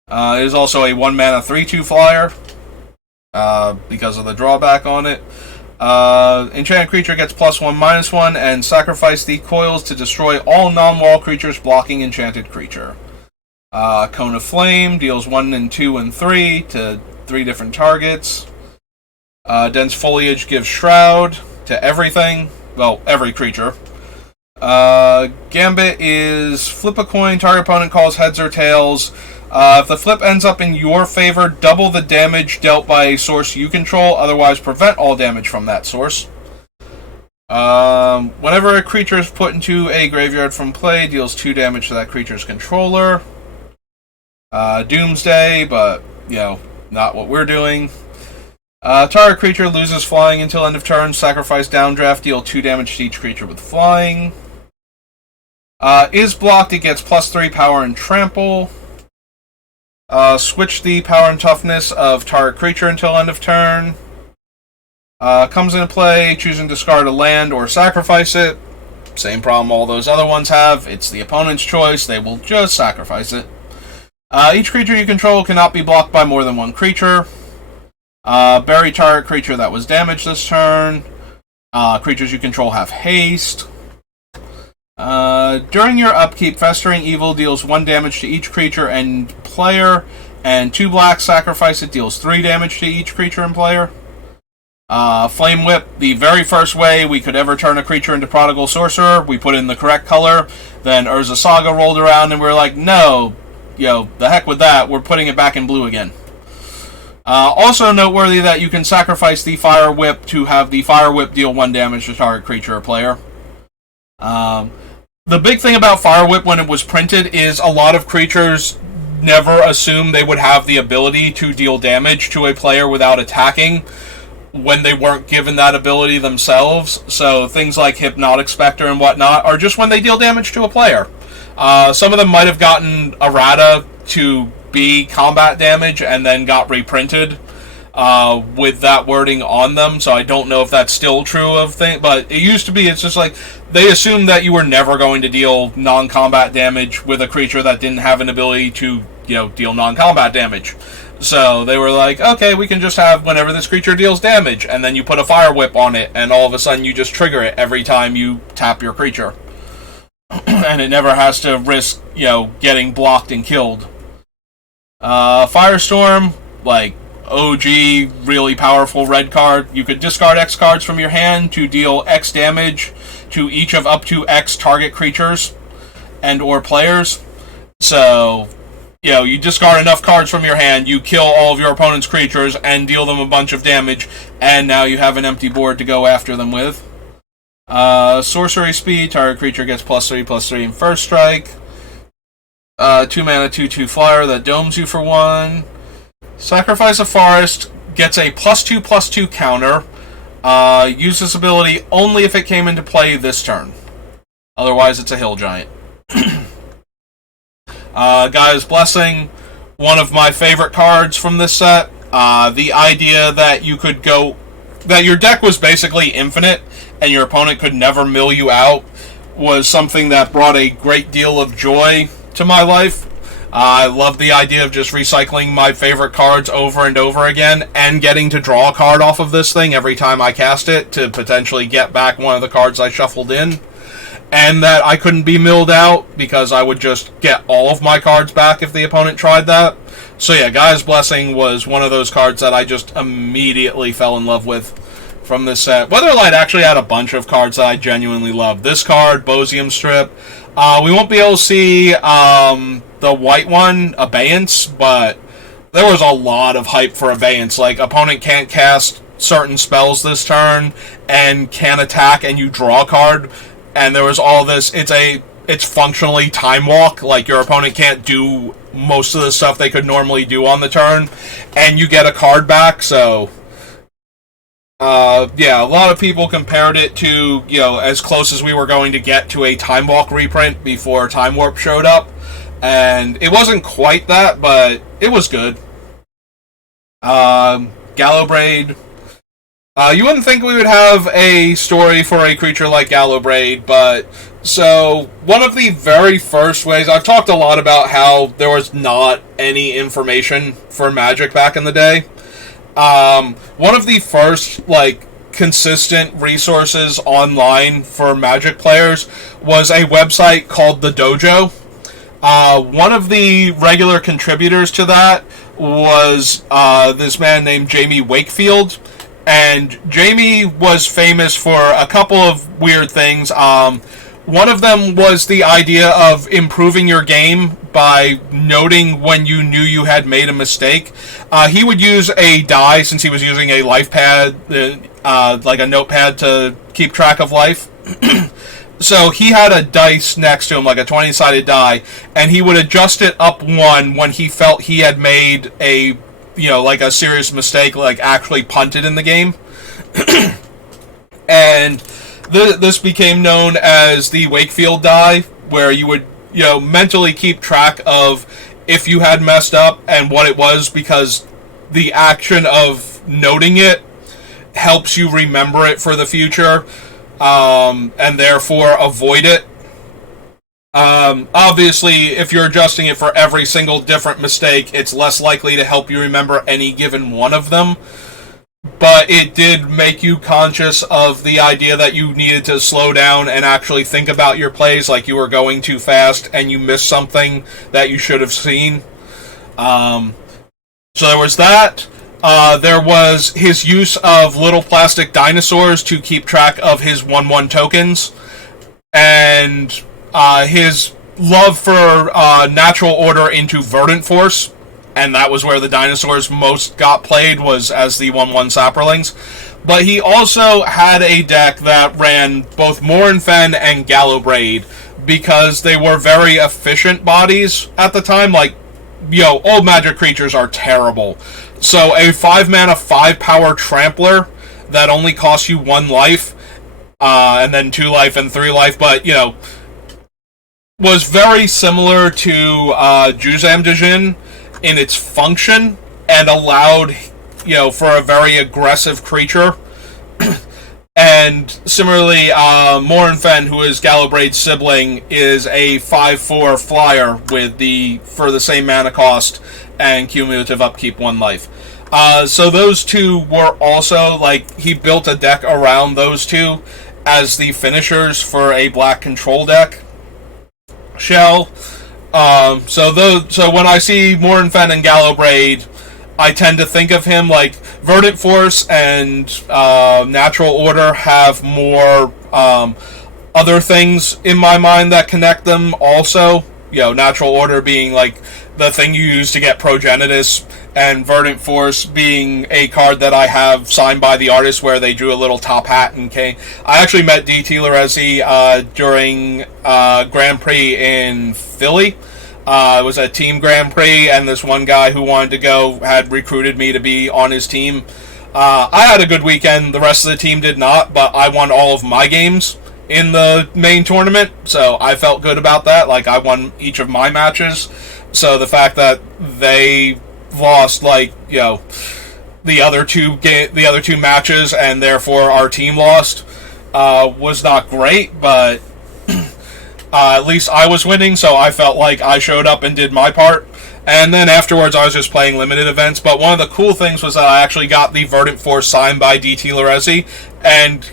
It is also a 1 mana 3/2 flyer because of the drawback on it. Enchanted creature gets +1/-1 and sacrifice the coils to destroy all non-wall creatures blocking enchanted creature. Cone of Flame deals 1 and 2 and 3 to 3 different targets. Dense Foliage gives Shroud to everything. Well, every creature. Gambit is flip a coin, target opponent calls heads or tails. If the flip ends up in your favor, double the damage dealt by a source you control, otherwise prevent all damage from that source. Whenever a creature is put into a graveyard from play, deals 2 damage to that creature's controller. Doomsday, but, not what we're doing. Target creature loses flying until end of turn. Sacrifice downdraft, deal 2 damage to each creature with flying. Is blocked, it gets +3 power and trample. Switch the power and toughness of target creature until end of turn. Comes into play, choose and discard a land or sacrifice it. Same problem all those other ones have. It's the opponent's choice. They will just sacrifice it. Each creature you control cannot be blocked by more than one creature. Bury target creature that was damaged this turn. Creatures you control have haste. During your upkeep, Festering Evil deals 1 damage to each creature and player, and 2 black, sacrifice it, deals 3 damage to each creature and player. Flame Whip, the very first way we could ever turn a creature into Prodigal Sorcerer, we put in the correct color, then Urza Saga rolled around and we were like, no, the heck with that, we're putting it back in blue again. Also noteworthy that you can sacrifice the Fire Whip to have the Fire Whip deal 1 damage to target creature or player. The big thing about Fire Whip when it was printed is a lot of creatures never assumed they would have the ability to deal damage to a player without attacking when they weren't given that ability themselves. So things like Hypnotic Spectre and whatnot are just when they deal damage to a player. Some of them might have gotten errata to be combat damage and then got reprinted with that wording on them, so I don't know if that's still true of things, but it used to be, it's just like, they assumed that you were never going to deal non-combat damage with a creature that didn't have an ability to, deal non-combat damage. So they were like, okay, we can just have whenever this creature deals damage, and then you put a Fire Whip on it, and all of a sudden you just trigger it every time you tap your creature. And it never has to risk, getting blocked and killed. Firestorm, like, OG, really powerful red card. You could discard X cards from your hand to deal X damage to each of up to X target creatures and or players. So, you discard enough cards from your hand, you kill all of your opponent's creatures and deal them a bunch of damage, and now you have an empty board to go after them with. Sorcery speed, target creature gets +3/+3 in first strike. 2 mana, 2/2 flyer that domes you for 1. Sacrifice a forest, gets a +2/+2 counter. Use this ability only if it came into play this turn. Otherwise, it's a hill giant. Gaia's Blessing, one of my favorite cards from this set. The idea that you could that your deck was basically infinite and your opponent could never mill you out was something that brought a great deal of joy to my life. I love the idea of just recycling my favorite cards over and over again and getting to draw a card off of this thing every time I cast it to potentially get back one of the cards I shuffled in. And that I couldn't be milled out because I would just get all of my cards back if the opponent tried that. So yeah, Gaia's Blessing was one of those cards that I just immediately fell in love with from this set. Weatherlight actually had a bunch of cards that I genuinely loved. This card, Bosium Strip. We won't be able to see the white one, Abeyance, but there was a lot of hype for Abeyance. Like, opponent can't cast certain spells this turn and can attack and you draw a card. And there was all this, it's functionally Time Walk, like your opponent can't do most of the stuff they could normally do on the turn, and you get a card back, so, yeah, a lot of people compared it to, as close as we were going to get to a Time Walk reprint before Time Warp showed up, and it wasn't quite that, but it was good. Gallowbraid. You wouldn't think we would have a story for a creature like Gallowbraid, but so one of the very first ways, I've talked a lot about how there was not any information for Magic back in the day. One of the first, consistent resources online for Magic players was a website called The Dojo. One of the regular contributors to that was this man named Jamie Wakefield. And Jamie was famous for a couple of weird things. One of them was the idea of improving your game by noting when you knew you had made a mistake. He would use a die, since he was using a life pad. like a notepad to keep track of life. So he had a dice next to him, like a 20-sided die, and he would adjust it up one when he felt he had made a, like a serious mistake, like actually punted in the game. And this became known as the Wakefield Die, where you would, mentally keep track of if you had messed up and what it was, because the action of noting it helps you remember it for the future, and therefore avoid it. Obviously, if you're adjusting it for every single different mistake, it's less likely to help you remember any given one of them. But it did make you conscious of the idea that you needed to slow down and actually think about your plays, like you were going too fast and you missed something that you should have seen. So there was that. There was his use of little plastic dinosaurs to keep track of his 1/1 tokens, and his love for natural order into Verdant Force, and that was where the dinosaurs most got played, was as the 1/1 Saproings. But he also had a deck that ran both Morinfen and Gallowbraid, because they were very efficient bodies at the time. Like, old magic creatures are terrible. So a 5-mana, 5-power Trampler that only costs you 1 life, and then 2 life and 3 life, but, was very similar to Juzam Djinn in its function, and allowed, for a very aggressive creature. And similarly, Morinfen, who is Gallowbraid's sibling, is a 5/4 flyer for the same mana cost and cumulative upkeep 1 life. So those two were also, he built a deck around those two as the finishers for a black control deck shell. So when I see Morinfen and Gallowbraid, I tend to think of him like Verdant Force and Natural Order have more other things in my mind that connect them also. Natural Order being like the thing you use to get Progenitus, and Verdant Force being a card that I have signed by the artist where they drew a little top hat and came. I actually met DT Lorezi during Grand Prix in Philly. It was a team Grand Prix, and this one guy who wanted to go had recruited me to be on his team. I had a good weekend. The rest of the team did not, but I won all of my games in the main tournament, so I felt good about that. Like, I won each of my matches. So the fact that they lost, the other two matches, and therefore our team lost, was not great, but at least I was winning, so I felt like I showed up and did my part. And then afterwards, I was just playing limited events. But one of the cool things was that I actually got the Verdant Force signed by DT Lorezi, and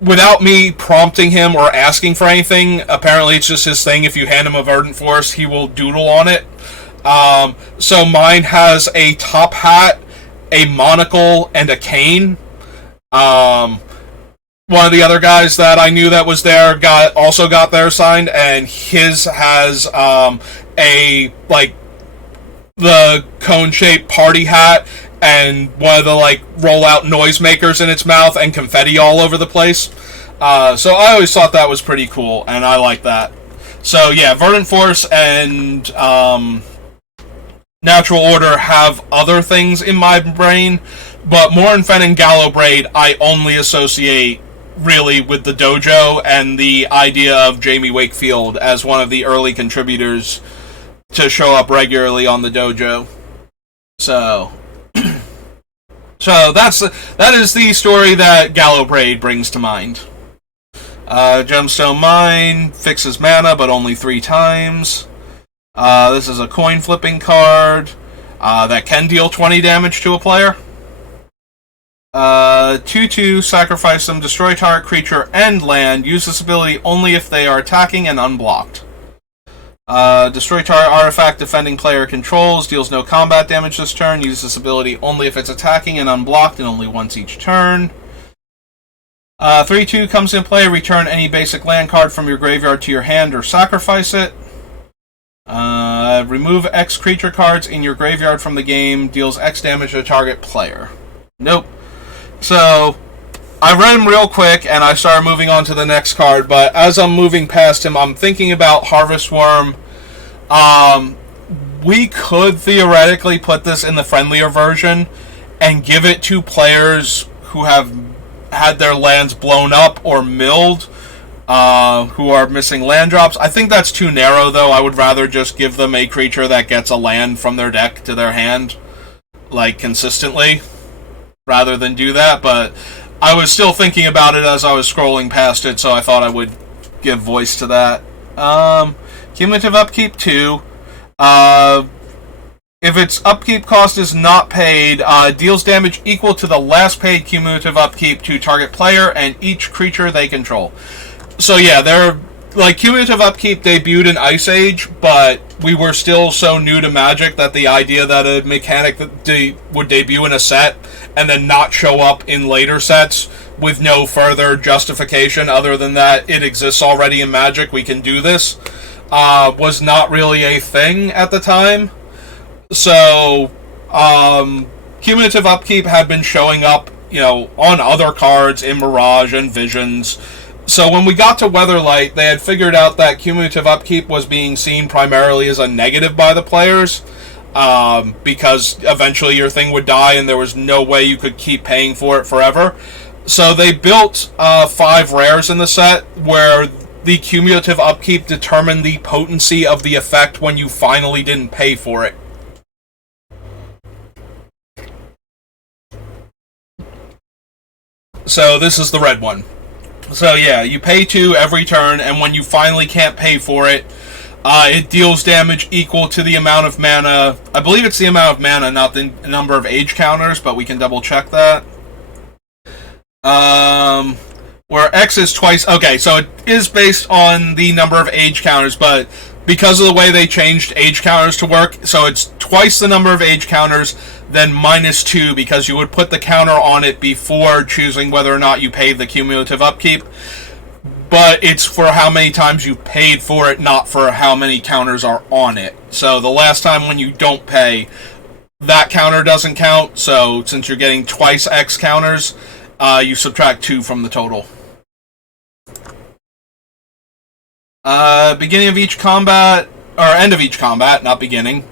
without me prompting him or asking for anything, apparently it's just his thing. If you hand him a Verdant Force, he will doodle on it. So mine has a top hat, a monocle, and a cane. One of the other guys that I knew that was there also got theirs signed, and his has the cone-shaped party hat and one of the rollout noisemakers in its mouth and confetti all over the place. So I always thought that was pretty cool, and I like that. So yeah, Verdant Force and Natural Order have other things in my brain, but Morinfen and Gallowbraid I only associate really with the dojo and the idea of Jamie Wakefield as one of the early contributors to show up regularly on the dojo. So that is the story that Gallowbraid brings to mind. Gemstone Mine fixes mana, but only 3 times. This is a coin flipping card that can deal 20 damage to a player. 2/2, sacrifice them, destroy target creature and land. Use this ability only if they are attacking and unblocked. Destroy target artifact defending player controls. Deals no combat damage this turn. Use this ability only if it's attacking and unblocked, and only once each turn. 3/2 comes in play. Return any basic land card from your graveyard to your hand or sacrifice it. Remove X creature cards in your graveyard from the game. Deals X damage to target player. Nope. So, I read him real quick, and I started moving on to the next card, but as I'm moving past him, I'm thinking about Harvest Worm. We could theoretically put this in the friendlier version and give it to players who have had their lands blown up or milled, who are missing land drops. I think that's too narrow, though. I would rather just give them a creature that gets a land from their deck to their hand, like, consistently, rather than do that, but I was still thinking about it as I was scrolling past it, so I thought I would give voice to that. Cumulative Upkeep 2. If its upkeep cost is not paid, deals damage equal to the last paid cumulative upkeep to target player and each creature they control. So yeah, they're like cumulative upkeep debuted in Ice Age, but we were still so new to Magic that the idea that a mechanic would debut in a set and then not show up in later sets with no further justification other than that it exists already in Magic, we can do this, was not really a thing at the time. So, cumulative upkeep had been showing up, on other cards in Mirage and Visions. So when we got to Weatherlight, they had figured out that cumulative upkeep was being seen primarily as a negative by the players, because eventually your thing would die and there was no way you could keep paying for it forever. So they built 5 rares in the set where the cumulative upkeep determined the potency of the effect when you finally didn't pay for it. So this is the red one. So yeah, you pay 2 every turn, and when you finally can't pay for it, it deals damage equal to the amount of mana. I believe it's the amount of mana, not the number of age counters, but we can double check that. Where X is twice... Okay, so it is based on the number of age counters, but because of the way they changed age counters to work, so it's twice the number of age counters, then -2, because you would put the counter on it before choosing whether or not you paid the cumulative upkeep. But it's for how many times you paid for it, not for how many counters are on it. So the last time when you don't pay, that counter doesn't count, so since you're getting twice X counters, you subtract 2 from the total. Beginning of each combat, or end of each combat, not beginning.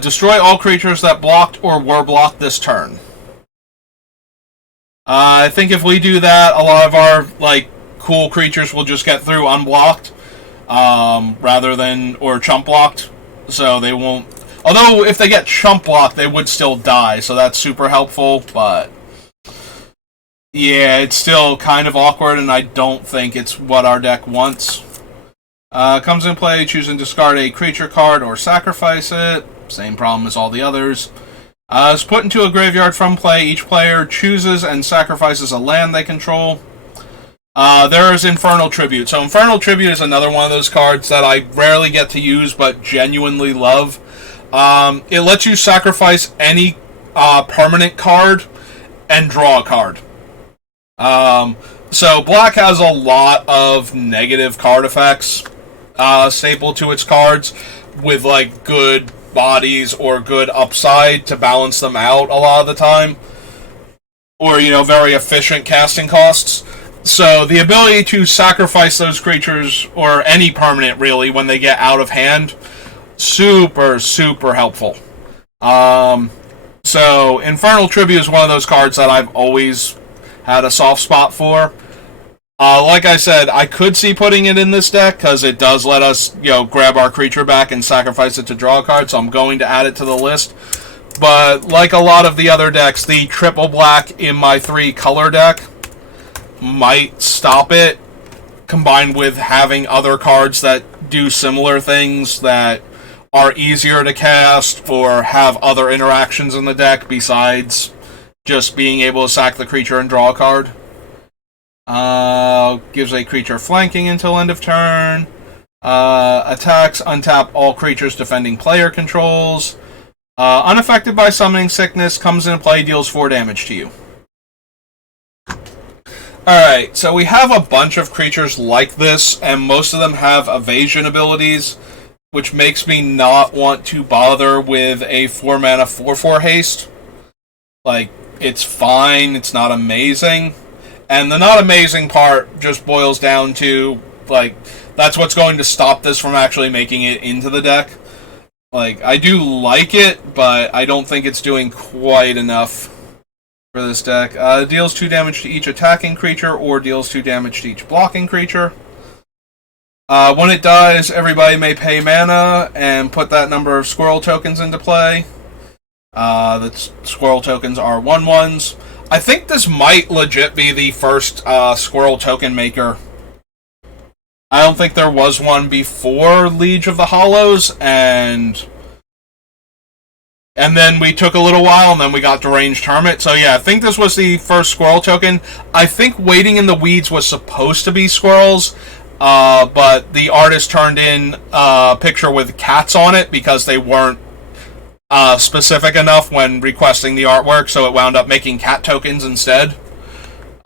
Destroy all creatures that blocked or were blocked this turn. I think if we do that, a lot of our cool creatures will just get through unblocked, rather than or chump blocked. So they won't. Although if they get chump blocked, they would still die. So that's super helpful. But yeah, it's still kind of awkward, and I don't think it's what our deck wants. Comes in play, choose and discard a creature card or sacrifice it. Same problem as all the others. Is put into a graveyard from play. Each player chooses and sacrifices a land they control. There is Infernal Tribute. So Infernal Tribute is another one of those cards that I rarely get to use but genuinely love. It lets you sacrifice any permanent card and draw a card. So Black has a lot of negative card effects stapled to its cards with good bodies or good upside to balance them out a lot of the time, or very efficient casting costs. So the ability to sacrifice those creatures or any permanent really when they get out of hand, super helpful. So Infernal Tribute is one of those cards that I've always had a soft spot for. Like I said, I could see putting it in this deck because it does let us, grab our creature back and sacrifice it to draw a card, so I'm going to add it to the list. But like a lot of the other decks, the triple black in my 3 color deck might stop it, combined with having other cards that do similar things that are easier to cast or have other interactions in the deck besides just being able to sack the creature and draw a card. Gives a creature flanking until end of turn. Attacks, untap all creatures defending player controls. Unaffected by summoning sickness, comes into play, deals 4 damage to you. Alright, so we have a bunch of creatures like this, and most of them have evasion abilities, which makes me not want to bother with a 4-mana 4/4 haste. It's fine, it's not amazing. And the not amazing part just boils down to, like, that's what's going to stop this from actually making it into the deck. Like, I do like it, but I don't think it's doing quite enough for this deck. It deals 2 damage to each attacking creature, or deals 2 damage to each blocking creature. When it dies, everybody may pay mana and put that number of squirrel tokens into play. The squirrel tokens are 1/1s. I think this might legit be the first squirrel token maker. I don't think there was one before Liege of the Hollows, and then we took a little while, and then we got Deranged Hermit. So yeah, I think this was the first squirrel token. I think Waiting in the Weeds was supposed to be squirrels, but the artist turned in a picture with cats on it because they weren't specific enough when requesting the artwork, so it wound up making cat tokens instead.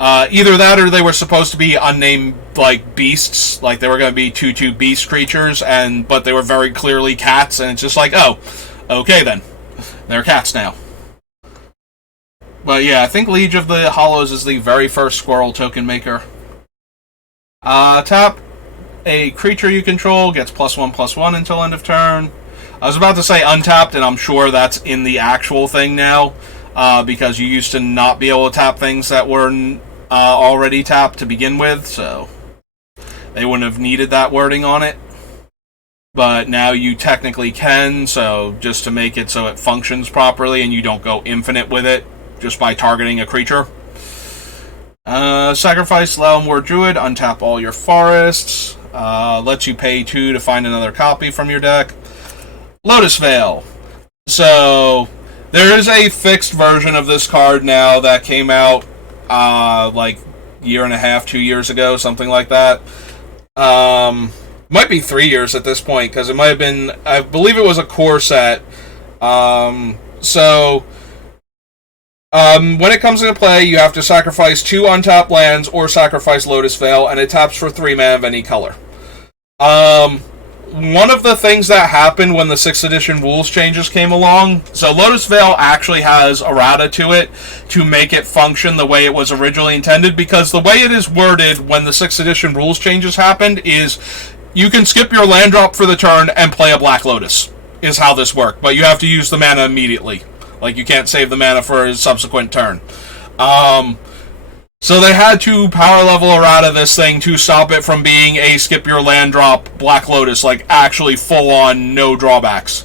Either that, or they were supposed to be unnamed, like, beasts, like they were going to be 2/2 beast creatures, but they were very clearly cats, and it's just like, oh, okay then, they're cats now. But yeah, I think Liege of the Hollows is the very first squirrel token maker. Tap a creature you control, gets +1/+1 until end of turn. I was about to say untapped, and I'm sure that's in the actual thing now, because you used to not be able to tap things that were already tapped to begin with, so they wouldn't have needed that wording on it. But now you technically can, so just to make it so it functions properly and you don't go infinite with it just by targeting a creature. Sacrifice Lalamore Druid, untap all your forests. Lets you pay 2 to find another copy from your deck. Lotus Veil. So, there is a fixed version of this card now that came out, like, 1.5, 2 years ago, something like that. Might be 3 years at this point, because it might have been, I believe it was a core set. When it comes into play, you have to sacrifice 2 untapped lands or sacrifice Lotus Veil, and it taps for 3 mana of any color. One of the things that happened when the 6th edition rules changes came along, so Lotus Veil actually has errata to it to make it function the way it was originally intended, because the way it is worded when the 6th edition rules changes happened is you can skip your land drop for the turn and play a Black Lotus, is how this worked, but you have to use the mana immediately. Like, you can't save the mana for a subsequent turn. So they had to power level errata this thing to stop it from being a skip your land drop Black Lotus, like actually full on no drawbacks.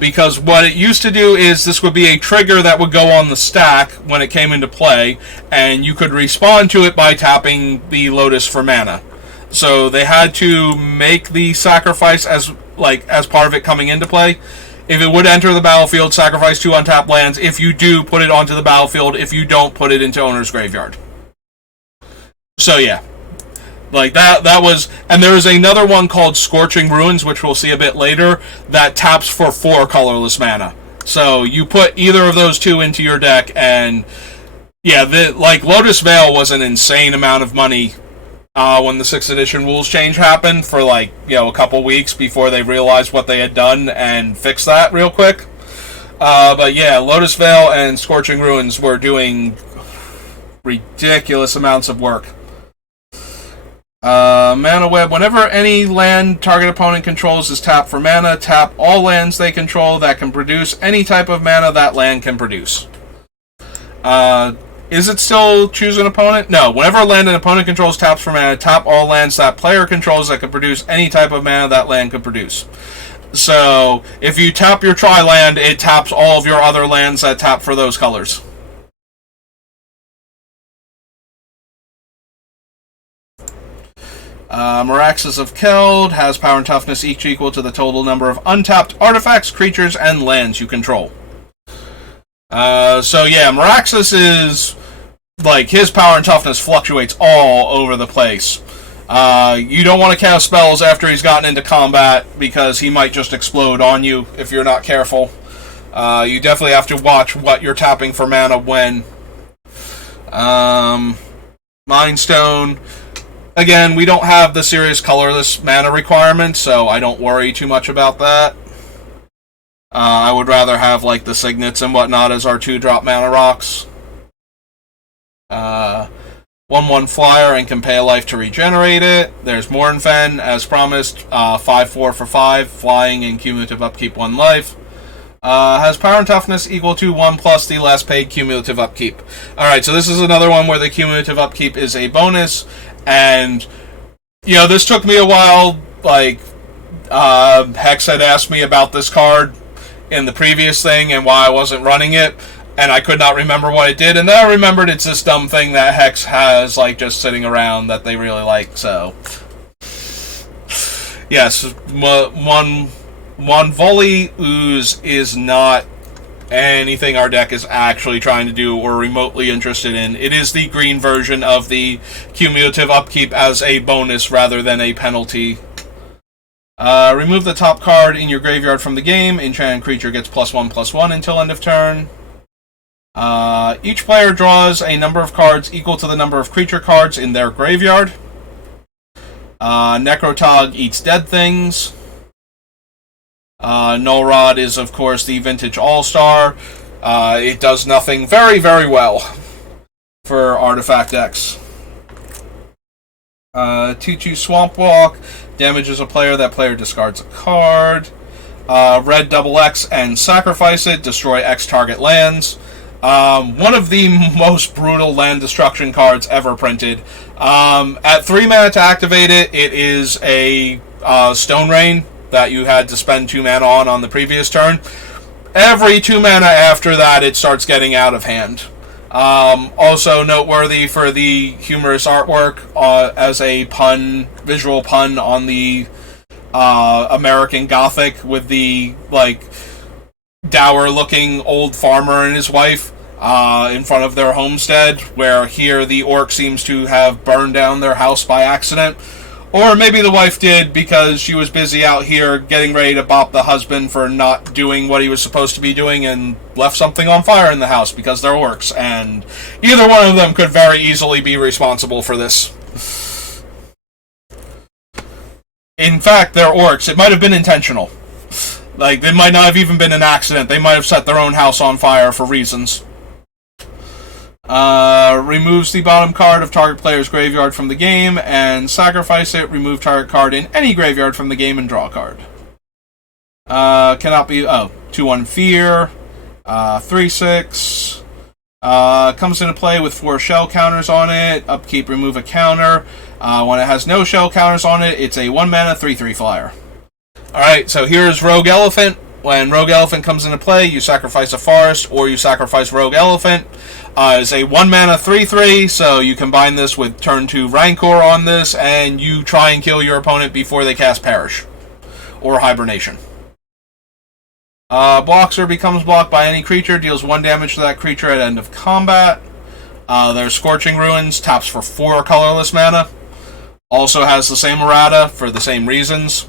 Because what it used to do is this would be a trigger that would go on the stack when it came into play, and you could respond to it by tapping the Lotus for mana. So they had to make the sacrifice as part of it coming into play. If it would enter the battlefield, sacrifice 2 untapped lands. If you do, put it onto the battlefield. If you don't, put it into Owner's Graveyard. So yeah, like that was, and there is another one called Scorching Ruins, which we'll see a bit later, that taps for 4 colorless mana. So you put either of those 2 into your deck, and yeah, Lotus Veil was an insane amount of money when the 6th edition rules change happened for a couple weeks before they realized what they had done and fixed that real quick. But yeah, Lotus Veil and Scorching Ruins were doing ridiculous amounts of work. Mana Web. Whenever any land target opponent controls is tapped for mana, tap all lands they control that can produce any type of mana that land can produce. Is it still choose an opponent? No. Whenever a land an opponent controls taps for mana, tap all lands that player controls that can produce any type of mana that land can produce. So, if you tap your tri-land, it taps all of your other lands that tap for those colors. Meraxes of Keld has power and toughness each equal to the total number of untapped artifacts, creatures, and lands you control. So yeah, Meraxes is, his power and toughness fluctuates all over the place. You don't want to cast spells after he's gotten into combat, because he might just explode on you if you're not careful. You definitely have to watch what you're tapping for mana when. Mind Stone. Again, we don't have the serious colorless mana requirement, so I don't worry too much about that. I would rather have, the Signets and whatnot as our 2-drop mana rocks. One 1/1 flyer and can pay a life to regenerate it. There's Mournfen, as promised, 5/4 for 5, flying and cumulative upkeep 1 life. Has power and toughness equal to 1 plus the last paid cumulative upkeep. Alright, so this is another one where the cumulative upkeep is a bonus, and, you know, this took me a while. Like, Hex had asked me about this card in the previous thing and why I wasn't running it, and I could not remember what it did, and then I remembered it's this dumb thing that Hex has, like, just sitting around that they really like, so... Yes, one Volley Ooze is not anything our deck is actually trying to do or remotely interested in. It is the green version of the cumulative upkeep as a bonus rather than a penalty. Remove the top card in your graveyard from the game. Enchanted creature gets +1/+1 until end of turn. Each player draws a number of cards equal to the number of creature cards in their graveyard. Necrotog eats dead things. Null Rod is, of course, the Vintage All-Star. It does nothing very, very well for artifact decks. 2/2 Swamp Walk damages a player. That player discards a card. Red double X and sacrifice it. Destroy X target lands. One of the most brutal land destruction cards ever printed. At 3 mana to activate it, it is a Stone Rain that you had to spend 2 mana on the previous turn. Every 2 mana after that, it starts getting out of hand. Also noteworthy for the humorous artwork as a visual pun on the American Gothic with the, like, dour-looking old farmer and his wife in front of their homestead, where here the orc seems to have burned down their house by accident. Or maybe the wife did because she was busy out here getting ready to bop the husband for not doing what he was supposed to be doing and left something on fire in the house because they're orcs. And either one of them could very easily be responsible for this. In fact, they're orcs. It might have been intentional. Like, it might not have even been an accident. They might have set their own house on fire for reasons. Removes the bottom card of target player's graveyard from the game and sacrifice it. Remove target card in any graveyard from the game and draw a card. Cannot be... 2/1 Fear. 3/6. Comes into play with 4 shell counters on it. Upkeep, remove a counter. When it has no shell counters on it, it's a 1 mana 3/3 flyer. Alright, so here's Rogue Elephant. When Rogue Elephant comes into play, you sacrifice a forest or you sacrifice Rogue Elephant. It's a 1 mana 3/3, so you combine this with turn 2 Rancor on this, and you try and kill your opponent before they cast Perish or Hibernation. Blocks or becomes blocked by any creature, deals 1 damage to that creature at end of combat. There's Scorching Ruins, taps for 4 colorless mana. Also has the same errata for the same reasons.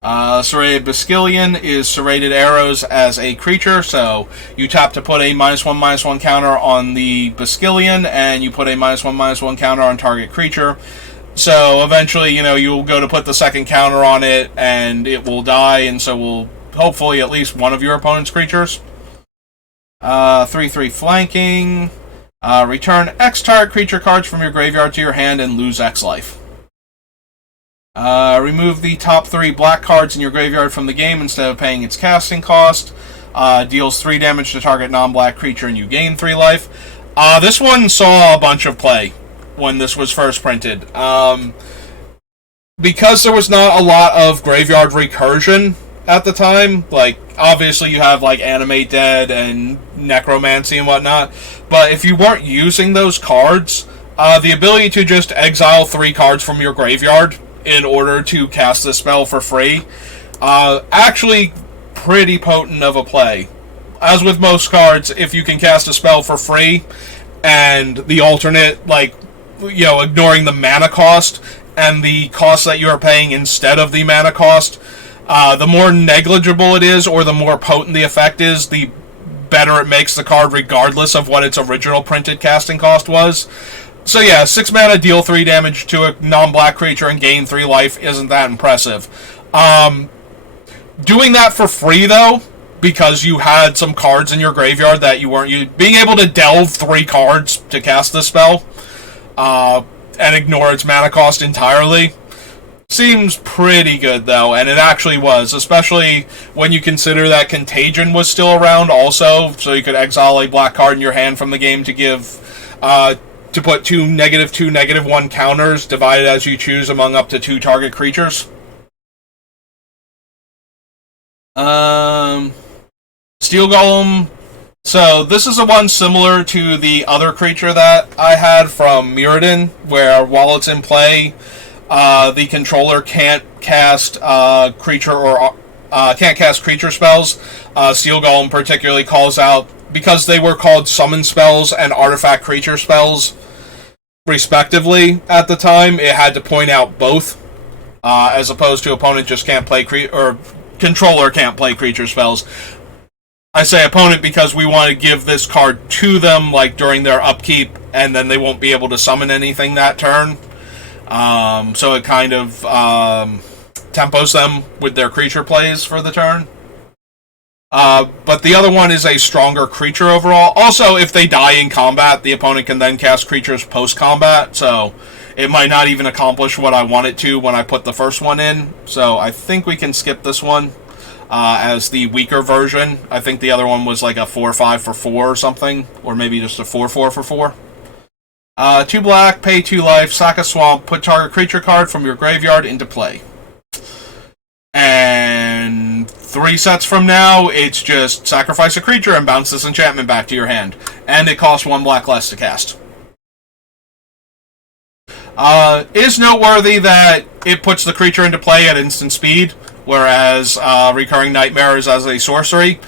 Serrated Basilion is Serrated Arrows as a creature, so you tap to put a -1/-1 counter on the Basilion, and you put a -1/-1 counter on target creature. So eventually, you know, you'll go to put the second counter on it, and it will die, and so will hopefully at least one of your opponent's creatures. 3/3 Flanking. Return X target creature cards from your graveyard to your hand and lose X life. Remove the top 3 black cards in your graveyard from the game instead of paying its casting cost. Deals 3 damage to target non-black creature and you gain 3 life. This one saw a bunch of play when this was first printed. Because there was not a lot of graveyard recursion at the time, like, obviously you have, like, Animate Dead and Necromancy and whatnot, but if you weren't using those cards, the ability to just exile 3 cards from your graveyard in order to cast the spell for free, actually pretty potent of a play. As with most cards, if you can cast a spell for free, and the alternate, like, you know, ignoring the mana cost, and the cost that you are paying instead of the mana cost, the more negligible it is, or the more potent the effect is, the better it makes the card regardless of what its original printed casting cost was. So yeah, 6 mana, deal 3 damage to a non-black creature and gain 3 life isn't that impressive. Doing that for free, though, because you had some cards in your graveyard that you weren't using, being able to delve 3 cards to cast this spell, and ignore its mana cost entirely. Seems pretty good, though, and it actually was, especially when you consider that Contagion was still around also, so you could exile a black card in your hand from the game to give, to put two -1 counters, divided as you choose among up to 2 target creatures. Steel Golem. So, this is a one similar to the other creature that I had from Mirrodin, where while it's in play, the controller can't cast creature spells. Steel Golem particularly calls out, because they were called summon spells and artifact creature spells, respectively, at the time, it had to point out both, as opposed to opponent just can't play or controller can't play creature spells. I say opponent because we want to give this card to them, like, during their upkeep, and then they won't be able to summon anything that turn. So it kind of tempos them with their creature plays for the turn. But the other one is a stronger creature overall. Also, if they die in combat, the opponent can then cast creatures post-combat, so it might not even accomplish what I want it to when I put the first one in. So I think we can skip this one as the weaker version. I think the other one was like a 4/5 for 4 or something, or maybe just a 4/4 for 4. 2 black, pay 2 life, sack a swamp, put target creature card from your graveyard into play. And 3 sets from now, it's just sacrifice a creature and bounce this enchantment back to your hand. And it costs 1 black less to cast. Is noteworthy that it puts the creature into play at instant speed, whereas Recurring Nightmare is as a sorcery.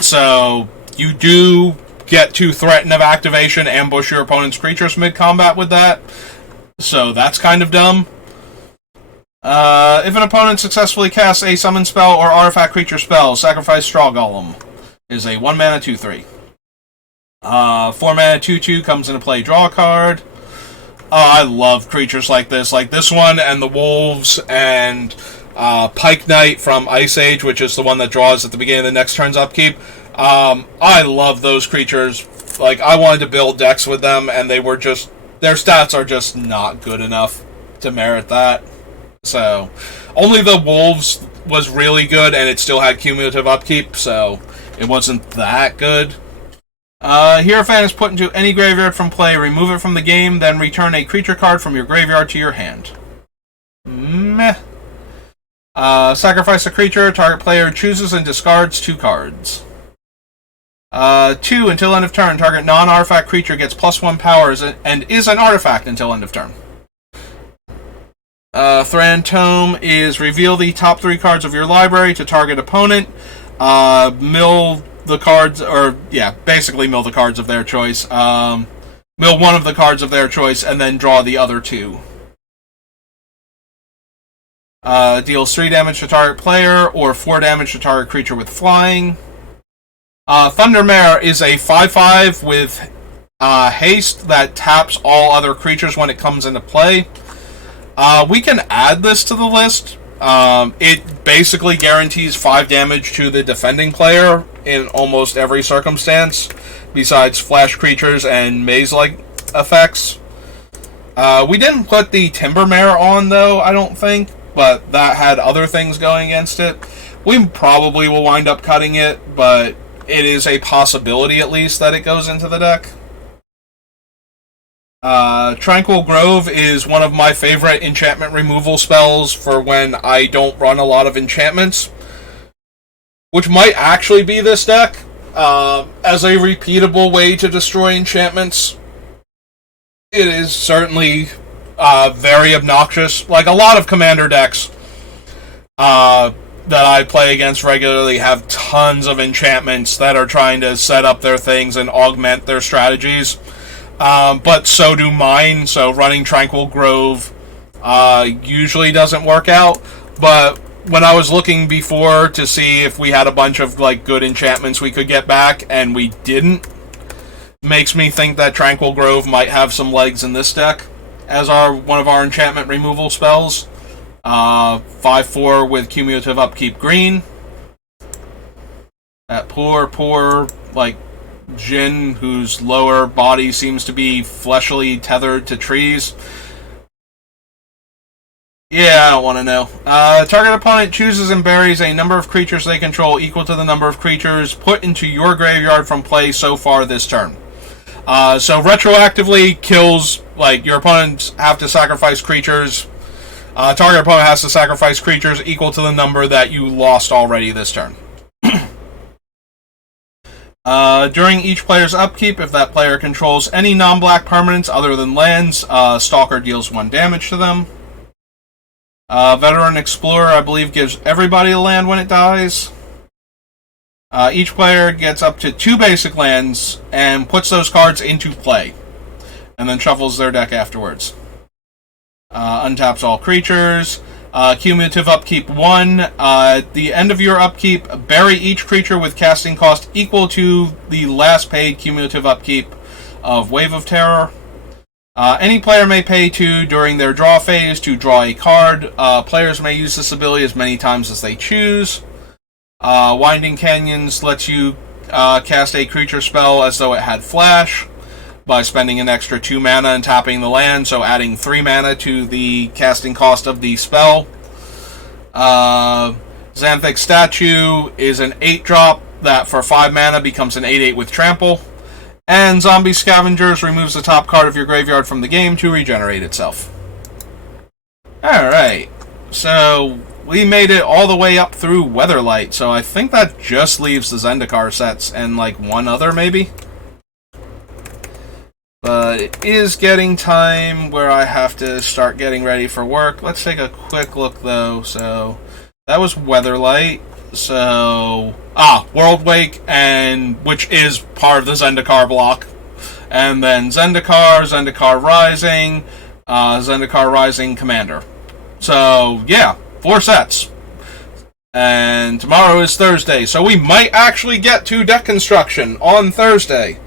So you do get to threaten of activation, ambush your opponent's creatures mid-combat with that. So that's kind of dumb. If an opponent successfully casts a summon spell or artifact creature spell, sacrifice Straw Golem. Is a 1 mana 2/3. 4 mana 2/2 comes into play, draw a card. I love creatures like this one and the Wolves and Pike Knight from Ice Age, which is the one that draws at the beginning of the next turn's upkeep. I love those creatures. Like, I wanted to build decks with them, and they were just... their stats are just not good enough to merit that. So, only the Wolves was really good, and it still had cumulative upkeep, so it wasn't that good. Hierophant is put into any graveyard from play, remove it from the game, then return a creature card from your graveyard to your hand. Meh. Sacrifice a creature, target player chooses and discards 2 cards. 2, until end of turn, target non-artifact creature gets +1 powers and is an artifact until end of turn. Thran Tome is reveal the top 3 cards of your library to target opponent. Mill the cards, basically mill the cards of their choice. Mill one of the cards of their choice and then draw the other 2. Deals 3 damage to target player or 4 damage to target creature with flying. Thundermare is a 5/5 with haste that taps all other creatures when it comes into play. We can add this to the list. It basically guarantees 5 damage to the defending player in almost every circumstance, besides flash creatures and maze-like effects. We didn't put the Timbermare on, though, I don't think, but that had other things going against it. We probably will wind up cutting it, but it is a possibility, at least, that it goes into the deck. Tranquil Grove is one of my favorite enchantment removal spells for when I don't run a lot of enchantments, which might actually be this deck, as a repeatable way to destroy enchantments. It is certainly very obnoxious. Like, a lot of commander decks that I play against regularly have tons of enchantments that are trying to set up their things and augment their strategies. But so do mine, so running Tranquil Grove usually doesn't work out. But when I was looking before to see if we had a bunch of good enchantments we could get back, and we didn't, makes me think that Tranquil Grove might have some legs in this deck as one of our enchantment removal spells. 5/4 with cumulative upkeep green. That poor, Jin, whose lower body seems to be fleshly tethered to trees. Yeah, I don't want to know. Target opponent chooses and buries a number of creatures they control equal to the number of creatures put into your graveyard from play so far this turn. So retroactively kills, like, your opponents have to sacrifice creatures. Target opponent has to sacrifice creatures equal to the number that you lost already this turn. During each player's upkeep, if that player controls any non-black permanents other than lands, Stalker deals 1 damage to them. Veteran Explorer, I believe, gives everybody a land when it dies. Each player gets up to 2 basic lands and puts those cards into play, and then shuffles their deck afterwards. Untaps all creatures. Cumulative Upkeep 1. At the end of your upkeep, bury each creature with casting cost equal to the last paid cumulative upkeep of Wave of Terror. Any player may pay 2 during their draw phase to draw a card. Players may use this ability as many times as they choose. Winding Canyons lets you cast a creature spell as though it had flash by spending an extra 2 mana and tapping the land, so adding 3 mana to the casting cost of the spell. Xanthic Statue is an 8-drop that for 5 mana becomes an 8/8 with Trample. And Zombie Scavengers removes the top card of your graveyard from the game to regenerate itself. Alright, so we made it all the way up through Weatherlight, so I think that just leaves the Zendikar sets and, like, one other, maybe? But it is getting time where I have to start getting ready for work. Let's take a quick look, though. So, that was Weatherlight. So, Worldwake, and which is part of the Zendikar block. And then Zendikar Rising, Zendikar Rising Commander. So, yeah, 4 sets. And tomorrow is Thursday, so we might actually get to deck construction on Thursday.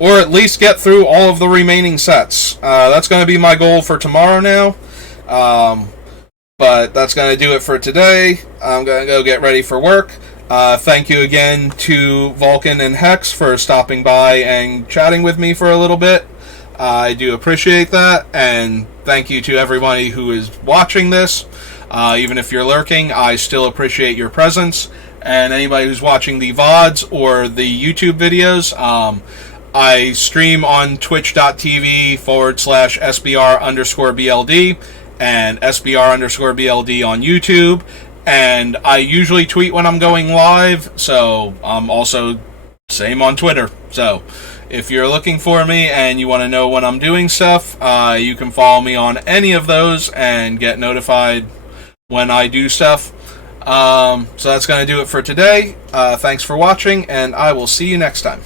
Or at least get through all of the remaining sets. That's going to be my goal for tomorrow now. But that's going to do it for today. I'm going to go get ready for work. Thank you again to Vulcan and Hex for stopping by and chatting with me for a little bit. I do appreciate that. And thank you to everybody who is watching this. Even if you're lurking, I still appreciate your presence. And anybody who's watching the VODs or the YouTube videos, I stream on twitch.tv/SBR_BLD and SBR_BLD on YouTube. And I usually tweet when I'm going live, so I'm also same on Twitter. So if you're looking for me and you want to know when I'm doing stuff, you can follow me on any of those and get notified when I do stuff. So that's going to do it for today. Thanks for watching, and I will see you next time.